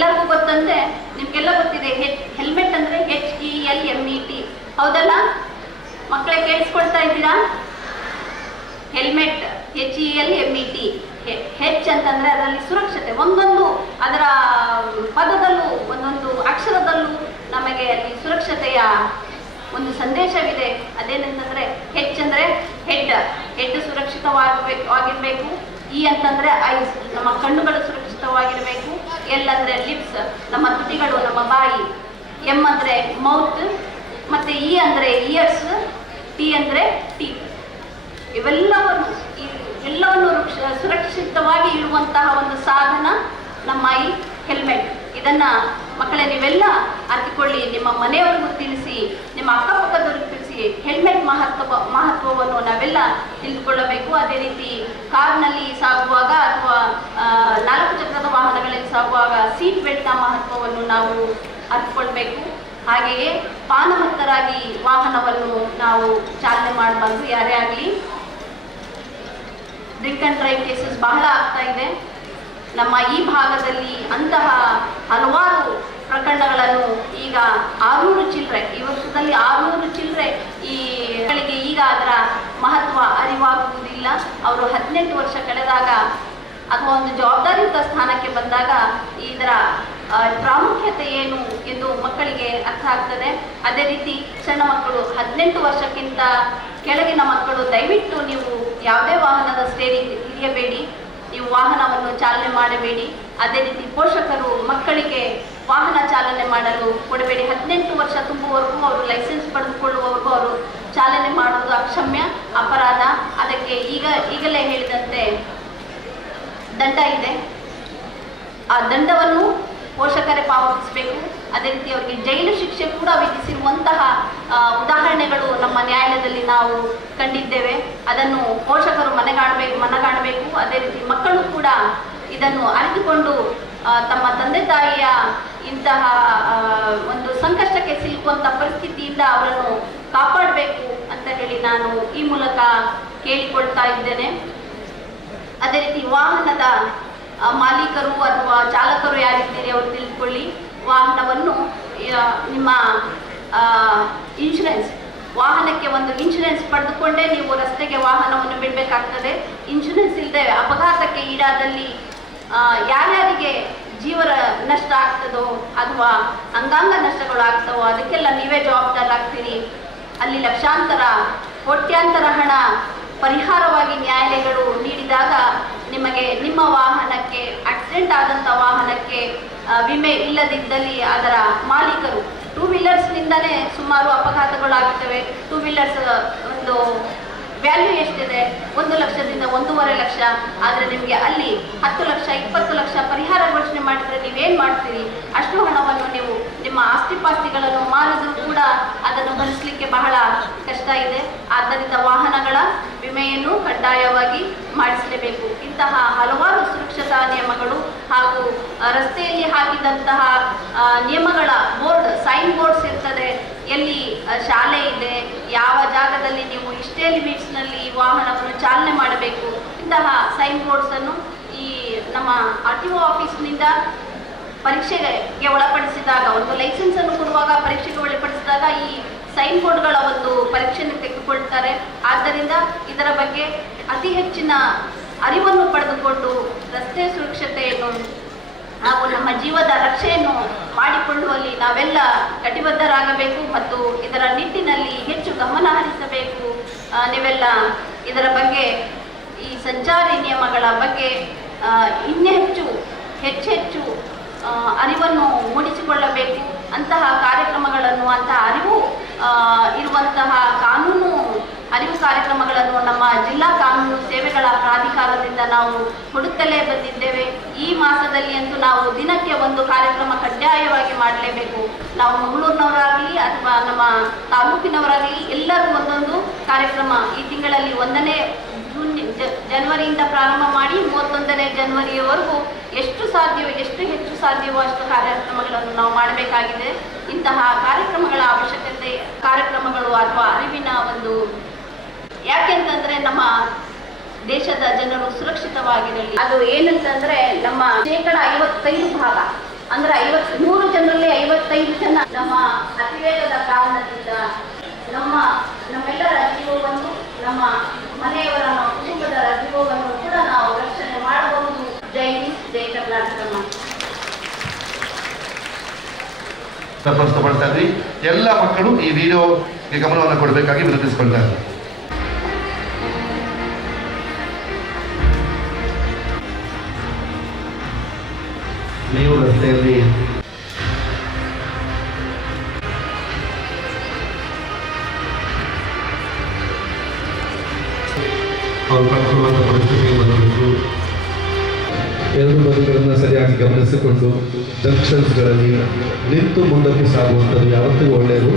ಎಲ್ಲರಿಗೂ ಗೊತ್ತಂತೆ, ನಿಮ್ಗೆಲ್ಲ ಗೊತ್ತಿದೆ ಹೆಲ್ಮೆಟ್ ಅಂದರೆ HELMET, ಹೌದಲ್ಲ ಮಕ್ಕಳೇ? ಕೇಳಿಸ್ಕೊಳ್ತಾ ಇದ್ದೀರಾ? Helmet HELMET. ಹೆಚ್ ಅಂತಂದ್ರೆ ಅದರಲ್ಲಿ ಸುರಕ್ಷತೆ, ಒಂದೊಂದು ಅದರ ಪದದಲ್ಲೂ ಒಂದೊಂದು ಅಕ್ಷರದಲ್ಲೂ ನಮಗೆ ಅಲ್ಲಿ ಸುರಕ್ಷತೆಯ ಒಂದು ಸಂದೇಶವಿದೆ. ಅದೇನಂತಂದ್ರೆ ಹೆಚ್ ಅಂದರೆ ಹೆಡ್ ಸುರಕ್ಷಿತವಾಗಿರಬೇಕು. ಇ ಅಂತಂದ್ರೆ ಐಸ್, ನಮ್ಮ ಕಣ್ಣುಗಳು ಸುರಕ್ಷಿತವಾಗಿರಬೇಕು. ಎಲ್ ಅಂದರೆ ಲಿಪ್ಸ್, ನಮ್ಮ ತುಟಿಗಳು, ನಮ್ಮ ಬಾಯಿ. ಎಂ ಅಂದರೆ ಮೌತ್, ಮತ್ತೆ ಇ ಅಂದರೆ ಇಯರ್ಸ್, ಟಿ ಅಂದರೆ ಟೀತ್. ಇವೆಲ್ಲವನ್ನು ಸುರಕ್ಷಿತವಾಗಿ ಇಡುವಂತಹ ಒಂದು ಸಾಧನ ನಮ್ಮ ಈ ಹೆಲ್ಮೆಟ್. ಇದನ್ನ ಮಕ್ಕಳೇ ನೀವೆಲ್ಲ ಅರಿತುಕೊಳ್ಳಿ, ನಿಮ್ಮ ಮನೆಯವರಿಗೂ ತಿಳಿಸಿ, ನಿಮ್ಮ ಅಕ್ಕಪಕ್ಕದವ್ರಿಗೆ ತಿಳಿಸಿ. ಹೆಲ್ಮೆಟ್ ಮಹತ್ವವನ್ನು ನಾವೆಲ್ಲ ತಿಳಿದುಕೊಳ್ಳಬೇಕು. ಅದೇ ರೀತಿ ಕಾರ್ನಲ್ಲಿ ಸಾಗುವಾಗ ಅಥವಾ 4 ಚಕ್ರದ ವಾಹನಗಳಲ್ಲಿ ಸಾಗುವಾಗ ಸೀಟ್ ಬೆಲ್ಟ್ನ ಮಹತ್ವವನ್ನು ನಾವು ಅರಿತುಕೊಳ್ಬೇಕು. ಹಾಗೆಯೇ ಪಾನಮತ್ತರಾಗಿ ವಾಹನವನ್ನು ನಾವು ಚಾಲನೆ ಮಾಡಬಾರ್ದು. ಯಾರೇ ಆಗಲಿ, ಡ್ರಿಂಕ್ ಆ್ಯಂಡ್ ಡ್ರೈವ್ ಕೇಸಸ್ ಬಹಳ ಆಗ್ತಾ ಇದೆ ನಮ್ಮ ಈ ಭಾಗದಲ್ಲಿ. ಅಂತಹ ಹಲವಾರು ಪ್ರಕರಣಗಳನ್ನು ಈಗ 600 ಚಿಲ್ಲರೆ, ಈ ವರ್ಷದಲ್ಲಿ 600 ಚಿಲ್ಲರೆ ಈ ಮಕ್ಕಳಿಗೆ ಈಗ ಅದರ ಮಹತ್ವ ಅರಿವಾಗುವುದಿಲ್ಲ. ಅವರು 18 ವರ್ಷ ಕಳೆದಾಗ ಅಥವಾ ಒಂದು ಜವಾಬ್ದಾರಿಯುತ ಸ್ಥಾನಕ್ಕೆ ಬಂದಾಗ ಇದರ ಪ್ರಾಮುಖ್ಯತೆ ಏನು ಎಂದು ಮಕ್ಕಳಿಗೆ ಅರ್ಥ ಆಗ್ತದೆ. ಅದೇ ರೀತಿ ಸಣ್ಣ ಮಕ್ಕಳು 18 ವರ್ಷಕ್ಕಿಂತ ಕೆಳಗಿನ ಮಕ್ಕಳು ದಯವಿಟ್ಟು ನೀವು ಯಾವುದೇ ವಾಹನದ ಸ್ಟೇರಿಂಗ್ ಹಿಡಿಯಬೇಡಿ, ನೀವು ವಾಹನವನ್ನು ಚಾಲನೆ ಮಾಡಬೇಡಿ. ಅದೇ ರೀತಿ ಪೋಷಕರು ಮಕ್ಕಳಿಗೆ ವಾಹನ ಚಾಲನೆ ಮಾಡಲು ಕೊಡಬೇಡಿ. 18 ವರ್ಷ ತುಂಬುವವರೆಗೂ ಅವರು ಲೈಸೆನ್ಸ್ ಪಡೆದುಕೊಳ್ಳುವವರೆಗೂ ಅವರು ಚಾಲನೆ ಮಾಡುವುದು ಅಕ್ಷಮ್ಯ ಅಪರಾಧ. ಅದಕ್ಕೆ ಈಗಲೇ ಹೇಳಿದಂತೆ ದಂಡ ಇದೆ. ಆ ದಂಡವನ್ನು ಪೋಷಕರೇ ಪಾವತಿಸಬೇಕು. ಅದೇ ರೀತಿ ಅವರಿಗೆ ಜೈಲು ಶಿಕ್ಷೆ ಕೂಡ ವಿಧಿಸಿರುವಂತಹ ಉದಾಹರಣೆಗಳು ನಮ್ಮ ನ್ಯಾಯಾಲಯದಲ್ಲಿ ನಾವು ಕಂಡಿದ್ದೇವೆ. ಅದನ್ನು ಪೋಷಕರು ಮನಗಾಣಬೇಕು. ಅದೇ ರೀತಿ ಮಕ್ಕಳು ಕೂಡ ಇದನ್ನು ಅರಿತುಕೊಂಡು ತಮ್ಮ ತಂದೆ ತಾಯಿಯ ಇಂತಹ ಒಂದು ಸಂಕಷ್ಟಕ್ಕೆ ಸಿಲುಕುವಂಥ ಪರಿಸ್ಥಿತಿಯಿಂದ ಅವರನ್ನು ಕಾಪಾಡಬೇಕು ಅಂತ ಹೇಳಿ ನಾನು ಈ ಮೂಲಕ ಕೇಳಿಕೊಳ್ತಾ ಇದ್ದೇನೆ. ಅದೇ ರೀತಿ ವಾಹನದ ಮಾಲೀಕರು ಅಥವಾ ಚಾಲಕರು ಯಾರಿದ್ದೀರಿ ಅವರು ತಿಳಿದುಕೊಳ್ಳಿ. ವಾಹನವನ್ನು ನಿಮ್ಮ ಇನ್ಶೂರೆನ್ಸ್, ವಾಹನಕ್ಕೆ ಒಂದು ಇನ್ಶೂರೆನ್ಸ್ ಪಡೆದುಕೊಂಡೇ ನೀವು ರಸ್ತೆಗೆ ವಾಹನವನ್ನು ಬಿಡಬೇಕಾಗ್ತದೆ. ಇನ್ಶೂರೆನ್ಸ್ ಇಲ್ಲದೆ ಅಪಘಾತಕ್ಕೆ ಈಡಾದಲ್ಲಿ ಯಾರ್ಯಾರಿಗೆ ಜೀವ ನಷ್ಟ ಆಗ್ತದೋ ಅಥವಾ ಅಂಗಾಂಗ ನಷ್ಟಗಳು ಆಗ್ತವೋ ಅದಕ್ಕೆಲ್ಲ ನೀವೇ ಜವಾಬ್ದಾರರಾಗ್ತೀರಿ. ಅಲ್ಲಿ ಲಕ್ಷಾಂತರ ಕೋಟ್ಯಾಂತರ ಹಣ ಪರಿಹಾರವಾಗಿ ನ್ಯಾಯಾಲಯಗಳು ನೀಡಿದಾಗ ನಿಮಗೆ ನಿಮ್ಮ ವಾಹನಕ್ಕೆ, ಆಕ್ಸಿಡೆಂಟ್ ಆದಂಥ ವಾಹನಕ್ಕೆ ವಿಮೆ ಇಲ್ಲದಿದ್ದಲ್ಲಿ ಅದರ ಮಾಲೀಕರು, 2 ವೀಲರ್ಸ್ನಿಂದಲೇ ಸುಮಾರು ಅಪಘಾತಗಳಾಗುತ್ತವೆ. 2 ವೀಲರ್ಸ್ ಒಂದು ವ್ಯಾಲ್ಯೂ ಎಷ್ಟಿದೆ? 1 ಲಕ್ಷದಿಂದ 1.5 ಲಕ್ಷ. ಆದರೆ ನಿಮಗೆ ಅಲ್ಲಿ 10 ಲಕ್ಷ 20 ಲಕ್ಷ ಪರಿಹಾರ ಘೋಷಣೆ ಮಾಡಿದರೆ ನೀವೇನು ಮಾಡ್ತೀರಿ? ಅಷ್ಟು ಹಣವನ್ನು ನೀವು ನಿಮ್ಮ ಆಸ್ತಿಪಾಸ್ತಿಗಳನ್ನು ಮಾರಿದರೂ ಕೂಡ ಅದನ್ನು ಭರಿಸಲಿಕ್ಕೆ ಬಹಳ ಕಷ್ಟ ಇದೆ. ಆದ್ದರಿಂದ ವಾಹನಗಳ ವಿಮೆಯನ್ನು ಕಡ್ಡಾಯವಾಗಿ ಮಾಡಿಸಲೇಬೇಕು. ಇಂತಹ ಹಲವಾರು ಸುರಕ್ಷತಾ ನಿಯಮಗಳು ಹಾಗೂ ರಸ್ತೆಯಲ್ಲಿ ಹಾಕಿದಂತಹ ನಿಯಮಗಳ ಸೈನ್ ಬೋರ್ಡ್ಸ್ ಇರ್ತದೆ. ಎಲ್ಲಿ ಶಾಲೆ ಇದೆ, ಯಾವ ಜಾಗದಲ್ಲಿ ನೀವು ಇಷ್ಟೇ ಲಿಮಿಟ್ಸ್ನಲ್ಲಿ ವಾಹನವನ್ನು ಚಾಲನೆ ಮಾಡಬೇಕು, ಇಂತಹ ಸೈನ್ ಬೋರ್ಡ್ಸನ್ನು ಈ ನಮ್ಮ RTO ಆಫೀಸ್ನಿಂದ ಪರೀಕ್ಷೆಗೆ ಒಳಪಡಿಸಿದಾಗ, ಒಂದು ಲೈಸೆನ್ಸನ್ನು ಕೊಡುವಾಗ ಪರೀಕ್ಷೆಗೆ ಒಳಪಡಿಸಿದಾಗ ಈ ಸೈನ್ ಬೋರ್ಡ್ಗಳ ಒಂದು ಪರೀಕ್ಷೆಯನ್ನು ತೆಗೆದುಕೊಳ್ತಾರೆ. ಆದ್ದರಿಂದ ಇದರ ಬಗ್ಗೆ ಅತಿ ಹೆಚ್ಚಿನ ಅರಿವನ್ನು ಪಡೆದುಕೊಂಡು ರಸ್ತೆ ಸುರಕ್ಷತೆಯನ್ನು ನಾವು ನಮ್ಮ ಜೀವದ ರಕ್ಷೆಯನ್ನು ಮಾಡಿಕೊಳ್ಳುವಲ್ಲಿ ನಾವೆಲ್ಲ ಕಟಿಬದ್ಧರಾಗಬೇಕು ಮತ್ತು ಇದರ ನಿಟ್ಟಿನಲ್ಲಿ ಹೆಚ್ಚು ಗಮನ ಹರಿಸಬೇಕು. ನೀವೆಲ್ಲ ಇದರ ಬಗ್ಗೆ, ಈ ಸಂಚಾರಿ ನಿಯಮಗಳ ಬಗ್ಗೆ ಇನ್ನೂ ಹೆಚ್ಚು ಅರಿವನ್ನು ಮೂಡಿಸಿಕೊಳ್ಳಬೇಕು. ಅಂತಹ ಕಾರ್ಯಕ್ರಮಗಳನ್ನು, ಅಂತಹ ಅರಿವು ಇರುವಂತಹ ಕಾನೂನು ಅರಿವು ಕಾರ್ಯಕ್ರಮಗಳನ್ನು ನಮ್ಮ ಜಿಲ್ಲಾ ಕಾನೂನು ಸೇವೆಗಳ ಪ್ರಾಧಿಕಾರದಿಂದ ನಾವು ಕೊಡುತ್ತಲೇ ಬಂದಿದ್ದೇವೆ. ಈ ಮಾಸದಲ್ಲಿ ಅಂತೂ ನಾವು ದಿನಕ್ಕೆ ಒಂದು ಕಾರ್ಯಕ್ರಮ ಕಡ್ಡಾಯವಾಗಿ ಮಾಡಲೇಬೇಕು. ನಾವು ಮಂಗಳೂರಿನವರಾಗಲಿ ಅಥವಾ ನಮ್ಮ ತಾಲೂಕಿನವರಾಗಲಿ ಎಲ್ಲರೂ ಒಂದೊಂದು ಕಾರ್ಯಕ್ರಮ ಈ ತಿಂಗಳಲ್ಲಿ 1ನೇ ಜನವರಿಯಿಂದ ಪ್ರಾರಂಭ ಮಾಡಿ 31ನೇ ಜನವರಿಯವರೆಗೂ ಎಷ್ಟು ಹೆಚ್ಚು ಸಾಧ್ಯವೋ ಅಷ್ಟು ಕಾರ್ಯಕ್ರಮಗಳನ್ನು ನಾವು ಮಾಡಬೇಕಾಗಿದೆ. ಇಂತಹ ಕಾರ್ಯಕ್ರಮಗಳ ಅವಶ್ಯಕತೆ, ಕಾರ್ಯಕ್ರಮಗಳು ಅಥವಾ ಅರಿವಿನ ಒಂದು, ಯಾಕೆಂತಂದ್ರೆ ನಮ್ಮ ದೇಶದ ಜನರು ಸುರಕ್ಷಿತವಾಗಿರಲಿ. ಅದು ಏನಂತಂದ್ರೆ ನಮ್ಮ 55% ಅಂದ್ರೆ 100 ಜನರಲ್ಲಿ 55 ಜನ ನಮ್ಮ ಅತಿವೇಗದ ಕಾರಣದಿಂದ ನಮ್ಮೆಲ್ಲರ ಜೀವವನ್ನು, ನಮ್ಮ ಮನೆಯವರ, ನಮ್ಮ ಕುಟುಂಬದ ಜೀವವನ್ನು ಕೂಡ ನಾವು ರಕ್ಷಣೆ ಮಾಡಬಹುದು. ಜೈ ಹಿಂದ್, ಜೈ ಕರ್ನಾಟಕ. ಪ್ರಸ್ತುತಪಡಿಸ್ತಾ ಇದ್ವಿ. ಎಲ್ಲ ಮಕ್ಕಳು ಈ ವಿಡಿಯೋಗೆ ಗಮನವನ್ನು ಕೊಡಬೇಕಾಗಿ ವಿನಂತಿಸಿಕೊಳ್ತಾ ಇದ್ದಾರೆ. ನೀವು ರಸ್ತೆಯಲ್ಲಿ ಕಳಿಸುವಂಥ ಪರಿಸ್ಥಿತಿ ಬಂದಿದ್ದು ಎರಡು ಬದಿಗಳನ್ನು ಸರಿಯಾಗಿ ಗಮನಿಸಿಕೊಂಡು ಜಂಕ್ಷನ್ಸ್ಗಳಲ್ಲಿ ನಿಂತು ಮುಂದಕ್ಕೆ ಸಾಗುವಂಥದ್ದು ಯಾವತ್ತಿಗೂ ಒಳ್ಳೆಯದು.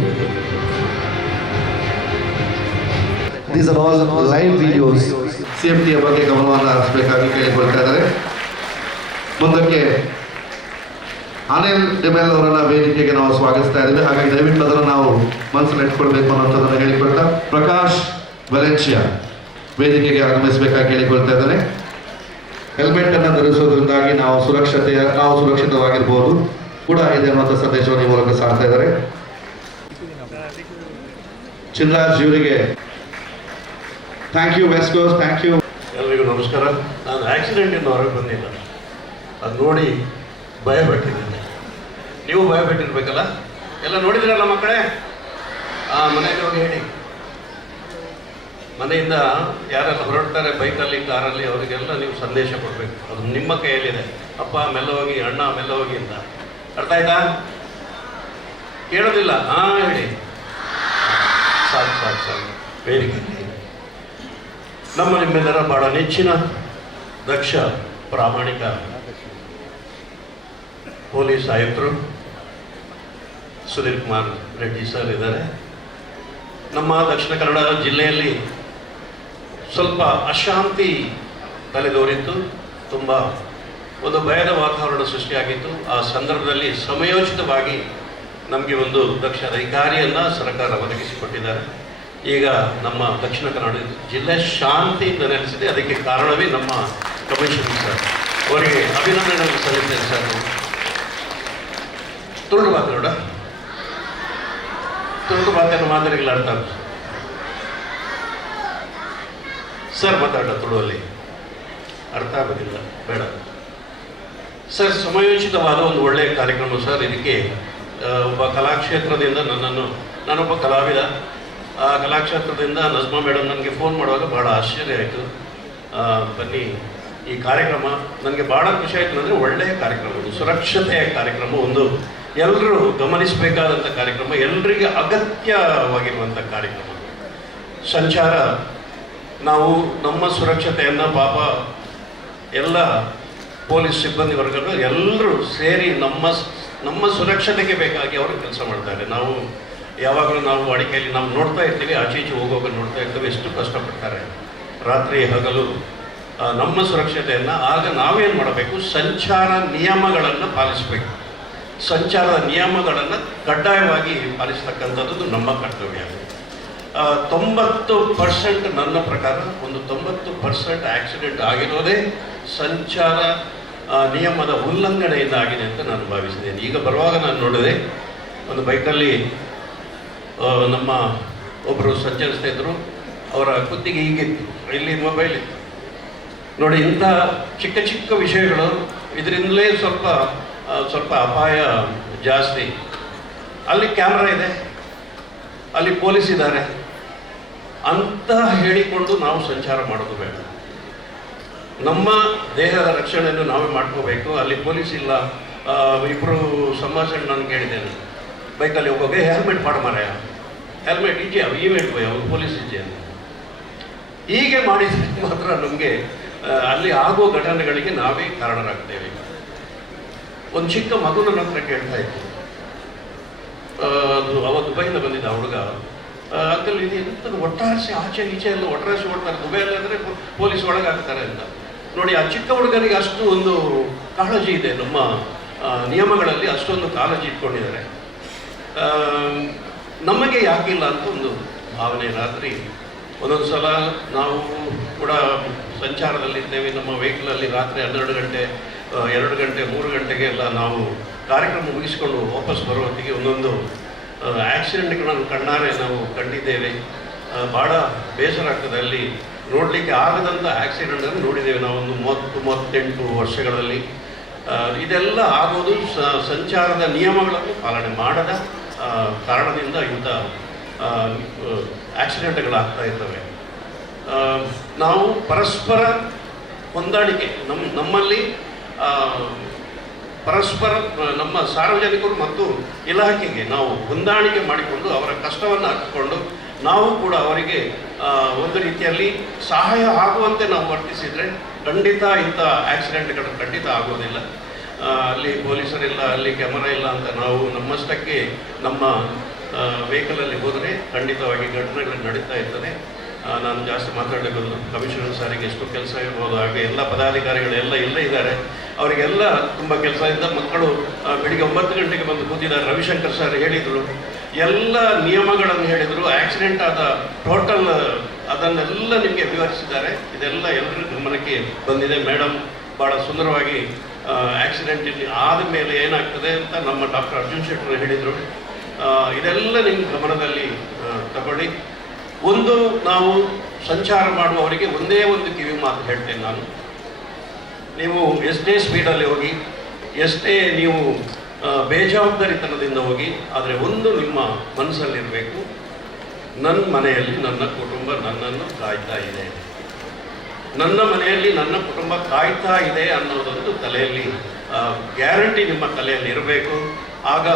These are all live videos. ಸೇಫ್ಟಿಯ ಬಗ್ಗೆ ಗಮನವನ್ನು ಹರಿಸಬೇಕಾಗಿ ಕೇಳಿಕೊಳ್ತಾ ಇದ್ದಾರೆ. ಮುಂದಕ್ಕೆ ಅನಿಲ್ ಡಿಮೆಲ್ ಅವರನ್ನ ವೇದಿಕೆಗೆ ನಾವು ಸ್ವಾಗತಿಸ್ತಾ ಇದ್ದೇವೆ. ಹಾಗಾಗಿ ದಯವಿಟ್ಟು ಅದನ್ನು ನಾವು ಮನಸ್ಸಲ್ಲಿ ಇಟ್ಕೊಳ್ಬೇಕು ಅನ್ನೋಂಥದ್ದನ್ನು ಹೇಳಿಕೊಳ್ತಾ ಪ್ರಕಾಶ್ ವೆಲೆನ್ಶಿಯಾ ವೇದಿಕೆಗೆ ಆಗಮಿಸಬೇಕಾಗಿ ಕೇಳಿಕೊಳ್ತಾ ಇದ್ದಾರೆ. ಹೆಲ್ಮೆಟ್ ಅನ್ನು ಧರಿಸೋದ್ರಿಂದಾಗಿ ನಾವು ಸುರಕ್ಷಿತವಾಗಿರ್ಬೋದು ಕೂಡ ಇದೆ ಅನ್ನುವಂಥ ಸಂದೇಶವನ್ನು ಈ ಮೂಲಕ ಸಾರ್ತಾ ಇದ್ದಾರೆ. ಚಿನ್ರಾಜ್ ಇವರಿಗೆ thank you. West Coast, thank you. ಎಲ್ಲರಿಗೂ ನಮಸ್ಕಾರ. ನಾನು ಆಕ್ಸಿಡೆಂಟಿಂದ ಹೊರಗೆ ಬಂದಿಲ್ಲ, ಅದು ನೋಡಿ ಭಯಪಟ್ಟಿದ್ದೀನಿ. ನೀವು ಭಯಪಟ್ಟಿರ್ಬೇಕಲ್ಲ, ಎಲ್ಲ ನೋಡಿದ್ರಲ್ಲ ಮಕ್ಕಳೇ. ಮನೆಗೆ ಹೋಗಿ ಹೇಳಿ, ಮನೆಯಿಂದ ಯಾರೆಲ್ಲ ಹೊರಡ್ತಾರೆ ಬೈಕಲ್ಲಿ, ಕಾರಲ್ಲಿ, ಅವರಿಗೆಲ್ಲ ನೀವು ಸಂದೇಶ ಕೊಡಬೇಕು. ಅದು ನಿಮ್ಮ ಕೈಯಲ್ಲಿದೆ. ಅಪ್ಪ ಮೆಲ್ಲ ಹೋಗಿ, ಅಣ್ಣ ಮೆಲ್ಲ ಹೋಗಿ ಅಂತ. ಅರ್ಥ ಆಯ್ತಾ? ಕೇಳೋದಿಲ್ಲ? ಹೇಳಿ. ಸಾಕು ಸಾಕು ಸಾಕು. ವೇದಿಕೆಯಲ್ಲಿ ನಿಮ್ಮೆಲ್ಲರ ಭಾಳ ನೆಚ್ಚಿನ ದಕ್ಷ ಪ್ರಾಮಾಣಿಕ ಪೊಲೀಸ್ ಆಯುಕ್ತರು ಸುಧೀರ್ ಕುಮಾರ್ ರೆಡ್ಡಿ ಸರ್ ಇದ್ದಾರೆ. ನಮ್ಮ ದಕ್ಷಿಣ ಕನ್ನಡ ಜಿಲ್ಲೆಯಲ್ಲಿ ಸ್ವಲ್ಪ ಅಶಾಂತಿ ತಲೆದೋರಿತ್ತು, ತುಂಬ ಒಂದು ಭಯದ ವಾತಾವರಣ ಸೃಷ್ಟಿಯಾಗಿತ್ತು. ಆ ಸಂದರ್ಭದಲ್ಲಿ ಸಮಯೋಚಿತವಾಗಿ ನಮಗೆ ಒಂದು ದಕ್ಷ ಅಧಿಕಾರಿಯನ್ನು ಸರ್ಕಾರ ಒದಗಿಸಿಕೊಟ್ಟಿದ್ದಾರೆ. ಈಗ ನಮ್ಮ ದಕ್ಷಿಣ ಕನ್ನಡ ಜಿಲ್ಲೆ ಶಾಂತಿಯಿಂದ ನೆಲೆಸಿದೆ. ಅದಕ್ಕೆ ಕಾರಣವೇ ನಮ್ಮ ಕಮಿಷನರ್ ಸರ್, ಅವರಿಗೆ ಅಭಿನಂದನೆಗಳನ್ನು ಸಲ್ಲಿಸ್ತೇನೆ ಸರ್. ತುಳು ಮಾತಾಡೋಣ, ತುಳು ಮಾತನ್ನು ಮಾದರಿಗಳ ಅರ್ಥ ಸರ್ ಮಾತಾಡೋಣ ತುಳುವಲ್ಲಿ, ಅರ್ಥ ಆಗೋದಿಲ್ಲ, ಬೇಡ ಸರ್. ಸಮಯೋಚಿತವಾದ ಒಂದು ಒಳ್ಳೆಯ ಕಾರ್ಯಕ್ರಮ ಸರ್. ಇದಕ್ಕೆ ಒಬ್ಬ ಕಲಾಕ್ಷೇತ್ರದಿಂದ ನಾನೊಬ್ಬ ಕಲಾವಿದ. ಆ ಕಲಾಕ್ಷೇತ್ರದಿಂದ ನಜ್ಮಾ ಮೇಡಮ್ ನನಗೆ ಫೋನ್ ಮಾಡುವಾಗ ಭಾಳ ಆಶ್ಚರ್ಯ ಆಯಿತು. ಬನ್ನಿ ಈ ಕಾರ್ಯಕ್ರಮ ನನಗೆ ಭಾಳ ಖುಷಿ ಆಯಿತು. ಅಂದರೆ ಒಳ್ಳೆಯ ಕಾರ್ಯಕ್ರಮ, ಒಂದು ಸುರಕ್ಷತೆಯ ಕಾರ್ಯಕ್ರಮ, ಒಂದು ಎಲ್ಲರೂ ಗಮನಿಸಬೇಕಾದಂಥ ಕಾರ್ಯಕ್ರಮ, ಎಲ್ಲರಿಗೆ ಅಗತ್ಯವಾಗಿರುವಂಥ ಕಾರ್ಯಕ್ರಮ. ಸಂಚಾರ, ನಾವು ನಮ್ಮ ಸುರಕ್ಷತೆಯನ್ನು ಎಲ್ಲ ಪೊಲೀಸ್ ಸಿಬ್ಬಂದಿ ವರ್ಗಗಳು ಎಲ್ಲರೂ ಸೇರಿ ನಮ್ಮ ಸುರಕ್ಷತೆಗೆ ಬೇಕಾಗಿ ಅವರು ಕೆಲಸ ಮಾಡ್ತಾರೆ. ಯಾವಾಗಲೂ ನಾವು ಅಡಿಕೆಯಲ್ಲಿ ನಾವು ನೋಡ್ತಾ ಇರ್ತೀವಿ, ಆಚೆ ಈಚೆ ಹೋಗೋವಾಗ ನೋಡ್ತಾ ಇರ್ತೀವಿ ಎಷ್ಟು ಕಷ್ಟಪಡ್ತಾರೆ ರಾತ್ರಿ ಹಗಲು ನಮ್ಮ ಸುರಕ್ಷತೆಯನ್ನು. ಆಗ ನಾವೇನು ಮಾಡಬೇಕು, ಸಂಚಾರ ನಿಯಮಗಳನ್ನು ಪಾಲಿಸಬೇಕು. ಸಂಚಾರದ ನಿಯಮಗಳನ್ನು ಕಡ್ಡಾಯವಾಗಿ ಪಾಲಿಸ್ತಕ್ಕಂಥದ್ದು ನಮ್ಮ ಕರ್ತವ್ಯ. 90% ನನ್ನ ಪ್ರಕಾರ ಒಂದು 90% ಆಕ್ಸಿಡೆಂಟ್ ಆಗಿರೋದೇ ಸಂಚಾರ ನಿಯಮದ ಉಲ್ಲಂಘನೆಯಿಂದ ಆಗಿದೆ ಅಂತ ನಾನು ಭಾವಿಸಿದ್ದೇನೆ. ಈಗ ಬರುವಾಗ ನಾನು ನೋಡಿದೆ, ಒಂದು ಬೈಕಲ್ಲಿ ನಮ್ಮ ಒಬ್ಬರು ಸಂಚರಿಸ್ತಾ ಇದ್ದರು. ಅವರ ಕುತ್ತಿಗೆ ಹೀಗಿತ್ತು, ಇಲ್ಲಿ ಮೊಬೈಲ್ ಇತ್ತು. ನೋಡಿ, ಇಂಥ ಚಿಕ್ಕ ಚಿಕ್ಕ ವಿಷಯಗಳು, ಇದರಿಂದಲೇ ಸ್ವಲ್ಪ ಅಪಾಯ ಜಾಸ್ತಿ. ಅಲ್ಲಿ ಕ್ಯಾಮ್ರಾ ಇದೆ, ಅಲ್ಲಿ ಪೊಲೀಸ್ ಇದ್ದಾರೆ ಅಂತ ಹೇಳಿಕೊಂಡು ನಾವು ಸಂಚಾರ ಮಾಡೋದು ಬೇಡ. ನಮ್ಮ ದೇಹದ ರಕ್ಷಣೆಯನ್ನು ನಾವೇ ಮಾಡ್ಕೋಬೇಕು. ಅಲ್ಲಿ ಪೊಲೀಸ್ ಇಲ್ಲ. ಇಬ್ಬರು ಸಂಭಾಷಣೆ ನಾನು ಕೇಳಿದ್ದೇನೆ, ಬೈಕಲ್ಲಿ ಹೋಗೋಕೆ ಹೆಲ್ಮೆಟ್ ಮಾಡ ಮಾರಾಯ, ಹೆಲ್ಮೆಟ್ ಇದೆಯಾ, ಇವೆಂಟ್ ಅವ್ರು ಪೊಲೀಸ್ ಇದೆಯಾ. ಹೀಗೆ ಮಾಡಿದರೆ ಮಾತ್ರ ನಮಗೆ ಅಲ್ಲಿ ಆಗೋ ಘಟನೆಗಳಿಗೆ ನಾವೇ ಕಾರಣರಾಗ್ತೇವೆ. ಒಂದು ಚಿಕ್ಕ ಮಗು ನನ್ನ ಹತ್ರ ಕೇಳ್ತಾ ಇತ್ತು. ಅವತ್ತು ದುಬೈಯಿಂದ ಬಂದಿದ್ದ ಹುಡುಗ. ಅಂಕಲ್ ಇದು ಎಂಥದ್ದು ಒಟ್ಟಾರಿಸಿ ಆಚೆ ಈಚೆ ಎಲ್ಲ ಒಟ್ಟಾರಿಸಿ ಓಡ್ತಾರೆ, ದುಬೈಯಲ್ಲಿ ಅಂದರೆ ಪೊಲೀಸ್ ಒಳಗಾಗ್ತಾರೆ ಅಂತ. ನೋಡಿ, ಆ ಚಿಕ್ಕ ಹುಡುಗನಿಗೆ ಅಷ್ಟು ಒಂದು ಕಾಳಜಿ ಇದೆ. ನಮ್ಮ ನಿಯಮಗಳಲ್ಲಿ ಅಷ್ಟೊಂದು ಕಾಳಜಿ ಇಟ್ಕೊಂಡಿದ್ದಾರೆ. ನಮಗೆ ಯಾಕಿಲ್ಲ ಅಂತ ಒಂದು ಭಾವನೆ. ರಾತ್ರಿ ಒಂದೊಂದು ಸಲ ನಾವು ಕೂಡ ಸಂಚಾರದಲ್ಲಿದ್ದೇವೆ, ನಮ್ಮ ವೆಹಿಕಲಲ್ಲಿ ರಾತ್ರಿ 12 ಗಂಟೆ 2 ಗಂಟೆ 3 ಗಂಟೆ ಜೊತೆಗೆ ಎಲ್ಲ ನಾವು ಕಾರ್ಯಕ್ರಮ ಮುಗಿಸಿಕೊಂಡು ವಾಪಸ್ ಬರೋ ಹೊತ್ತಿಗೆ ಒಂದೊಂದು ಆಕ್ಸಿಡೆಂಟ್ಗಳನ್ನು ಕಣ್ಣಾರೆ ನಾವು ಕಂಡಿದ್ದೇವೆ. ಭಾಳ ಬೇಸರ ಆಗ್ತದೆ. ಅಲ್ಲಿ ನೋಡಲಿಕ್ಕೆ ಆಗದಂಥ ಆಕ್ಸಿಡೆಂಟನ್ನು ನೋಡಿದ್ದೇವೆ ನಾವು ಒಂದು 30-38 ವರ್ಷಗಳಲ್ಲಿ. ಇದೆಲ್ಲ ಆಗೋದು ಸಂಚಾರದ ನಿಯಮಗಳನ್ನು ಪಾಲನೆ ಮಾಡದ ಕಾರಣದಿಂದ ಇಂಥ ಆಕ್ಸಿಡೆಂಟ್ಗಳಾಗ್ತಾ ಇರ್ತವೆ. ನಾವು ಪರಸ್ಪರ ಹೊಂದಾಣಿಕೆ ನಮ್ಮಲ್ಲಿ ಪರಸ್ಪರ ನಮ್ಮ ಸಾರ್ವಜನಿಕರು ಮತ್ತು ಇಲಾಖೆಗೆ ನಾವು ಹೊಂದಾಣಿಕೆ ಮಾಡಿಕೊಂಡು ಅವರ ಕಷ್ಟವನ್ನು ಹಾಕಿಕೊಂಡು ನಾವು ಕೂಡ ಅವರಿಗೆ ಒಂದು ರೀತಿಯಲ್ಲಿ ಸಹಾಯ ಆಗುವಂತೆ ನಾವು ವರ್ತಿಸಿದರೆ ಖಂಡಿತ ಇಂಥ ಆಕ್ಸಿಡೆಂಟ್ಗಳು ಖಂಡಿತ ಆಗೋದಿಲ್ಲ. ಅಲ್ಲಿ ಪೊಲೀಸರಿಲ್ಲ, ಅಲ್ಲಿ ಕ್ಯಾಮರಾ ಇಲ್ಲ ಅಂತ ನಾವು ನಮ್ಮಷ್ಟಕ್ಕೆ ನಮ್ಮ ವೆಹಿಕಲಲ್ಲಿ ಹೋದರೆ ಖಂಡಿತವಾಗಿ ಘಟನೆಗಳು ನಡೀತಾ ಇರ್ತದೆ. ನಾನು ಜಾಸ್ತಿ ಮಾತಾಡಲಿಕ್ಕೆ ಕಮಿಷನರ್ ಸಾರಿಗೆ ಎಷ್ಟು ಕೆಲಸ ಇರ್ಬೋದು, ಹಾಗೆ ಎಲ್ಲ ಪದಾಧಿಕಾರಿಗಳು ಎಲ್ಲ ಇಲ್ಲೇ ಇದ್ದಾರೆ. ಅವರಿಗೆಲ್ಲ ತುಂಬ ಕೆಲಸ ಇದ್ದ ಮಕ್ಕಳು ಬೆಳಿಗ್ಗೆ 9 ಗಂಟೆಗೆ ಬಂದು ಕೂತಿದ್ದಾರೆ. ರವಿಶಂಕರ್ ಸರ್ ಹೇಳಿದರು, ಎಲ್ಲ ನಿಯಮಗಳನ್ನು ಹೇಳಿದರು. ಆಕ್ಸಿಡೆಂಟ್ ಆದ ಟೋಟಲ್ ಅದನ್ನೆಲ್ಲ ನಿಮಗೆ ವಿವರಿಸಿದ್ದಾರೆ. ಇದೆಲ್ಲ ಎಲ್ಲರ ಗಮನಕ್ಕೆ ಬಂದಿದೆ. ಮೇಡಮ್ ಭಾಳ ಸುಂದರವಾಗಿ ಆಕ್ಸಿಡೆಂಟ್ ಆದ ಮೇಲೆ ಏನಾಗ್ತದೆ ಅಂತ ನಮ್ಮ ಡಾಕ್ಟರ್ ಅರ್ಜುನ್ ಶೆಟ್ಟರು ಹೇಳಿದರು. ಇದೆಲ್ಲ ನಿಮ್ಮ ಗಮನದಲ್ಲಿ ತಗೊಳ್ಳಿ. ಒಂದು, ನಾವು ಸಂಚಾರ ಮಾಡುವವರಿಗೆ ಒಂದೇ ಒಂದು ಕಿವಿ ಮಾತು ಹೇಳ್ತೇನೆ ನಾನು. ನೀವು ಎಷ್ಟೇ ಸ್ಪೀಡಲ್ಲಿ ಹೋಗಿ, ಎಷ್ಟೇ ನೀವು ಬೇಜವಾಬ್ದಾರಿತನದಿಂದ ಹೋಗಿ, ಆದರೆ ಒಂದು ನಿಮ್ಮ ಮನಸ್ಸಲ್ಲಿರಬೇಕು, ನನ್ನ ಮನೆಯಲ್ಲಿ ನನ್ನ ಕುಟುಂಬ ನನ್ನನ್ನು ಕಾಯ್ತಾ ಇದೆ, ನನ್ನ ಮನೆಯಲ್ಲಿ ನನ್ನ ಕುಟುಂಬ ಕಾಯ್ತಾ ಇದೆ ಅನ್ನೋದೊಂದು ತಲೆಯಲ್ಲಿ ಗ್ಯಾರಂಟಿ ನಿಮ್ಮ ತಲೆಯಲ್ಲಿ ಇರಬೇಕು. ಆಗ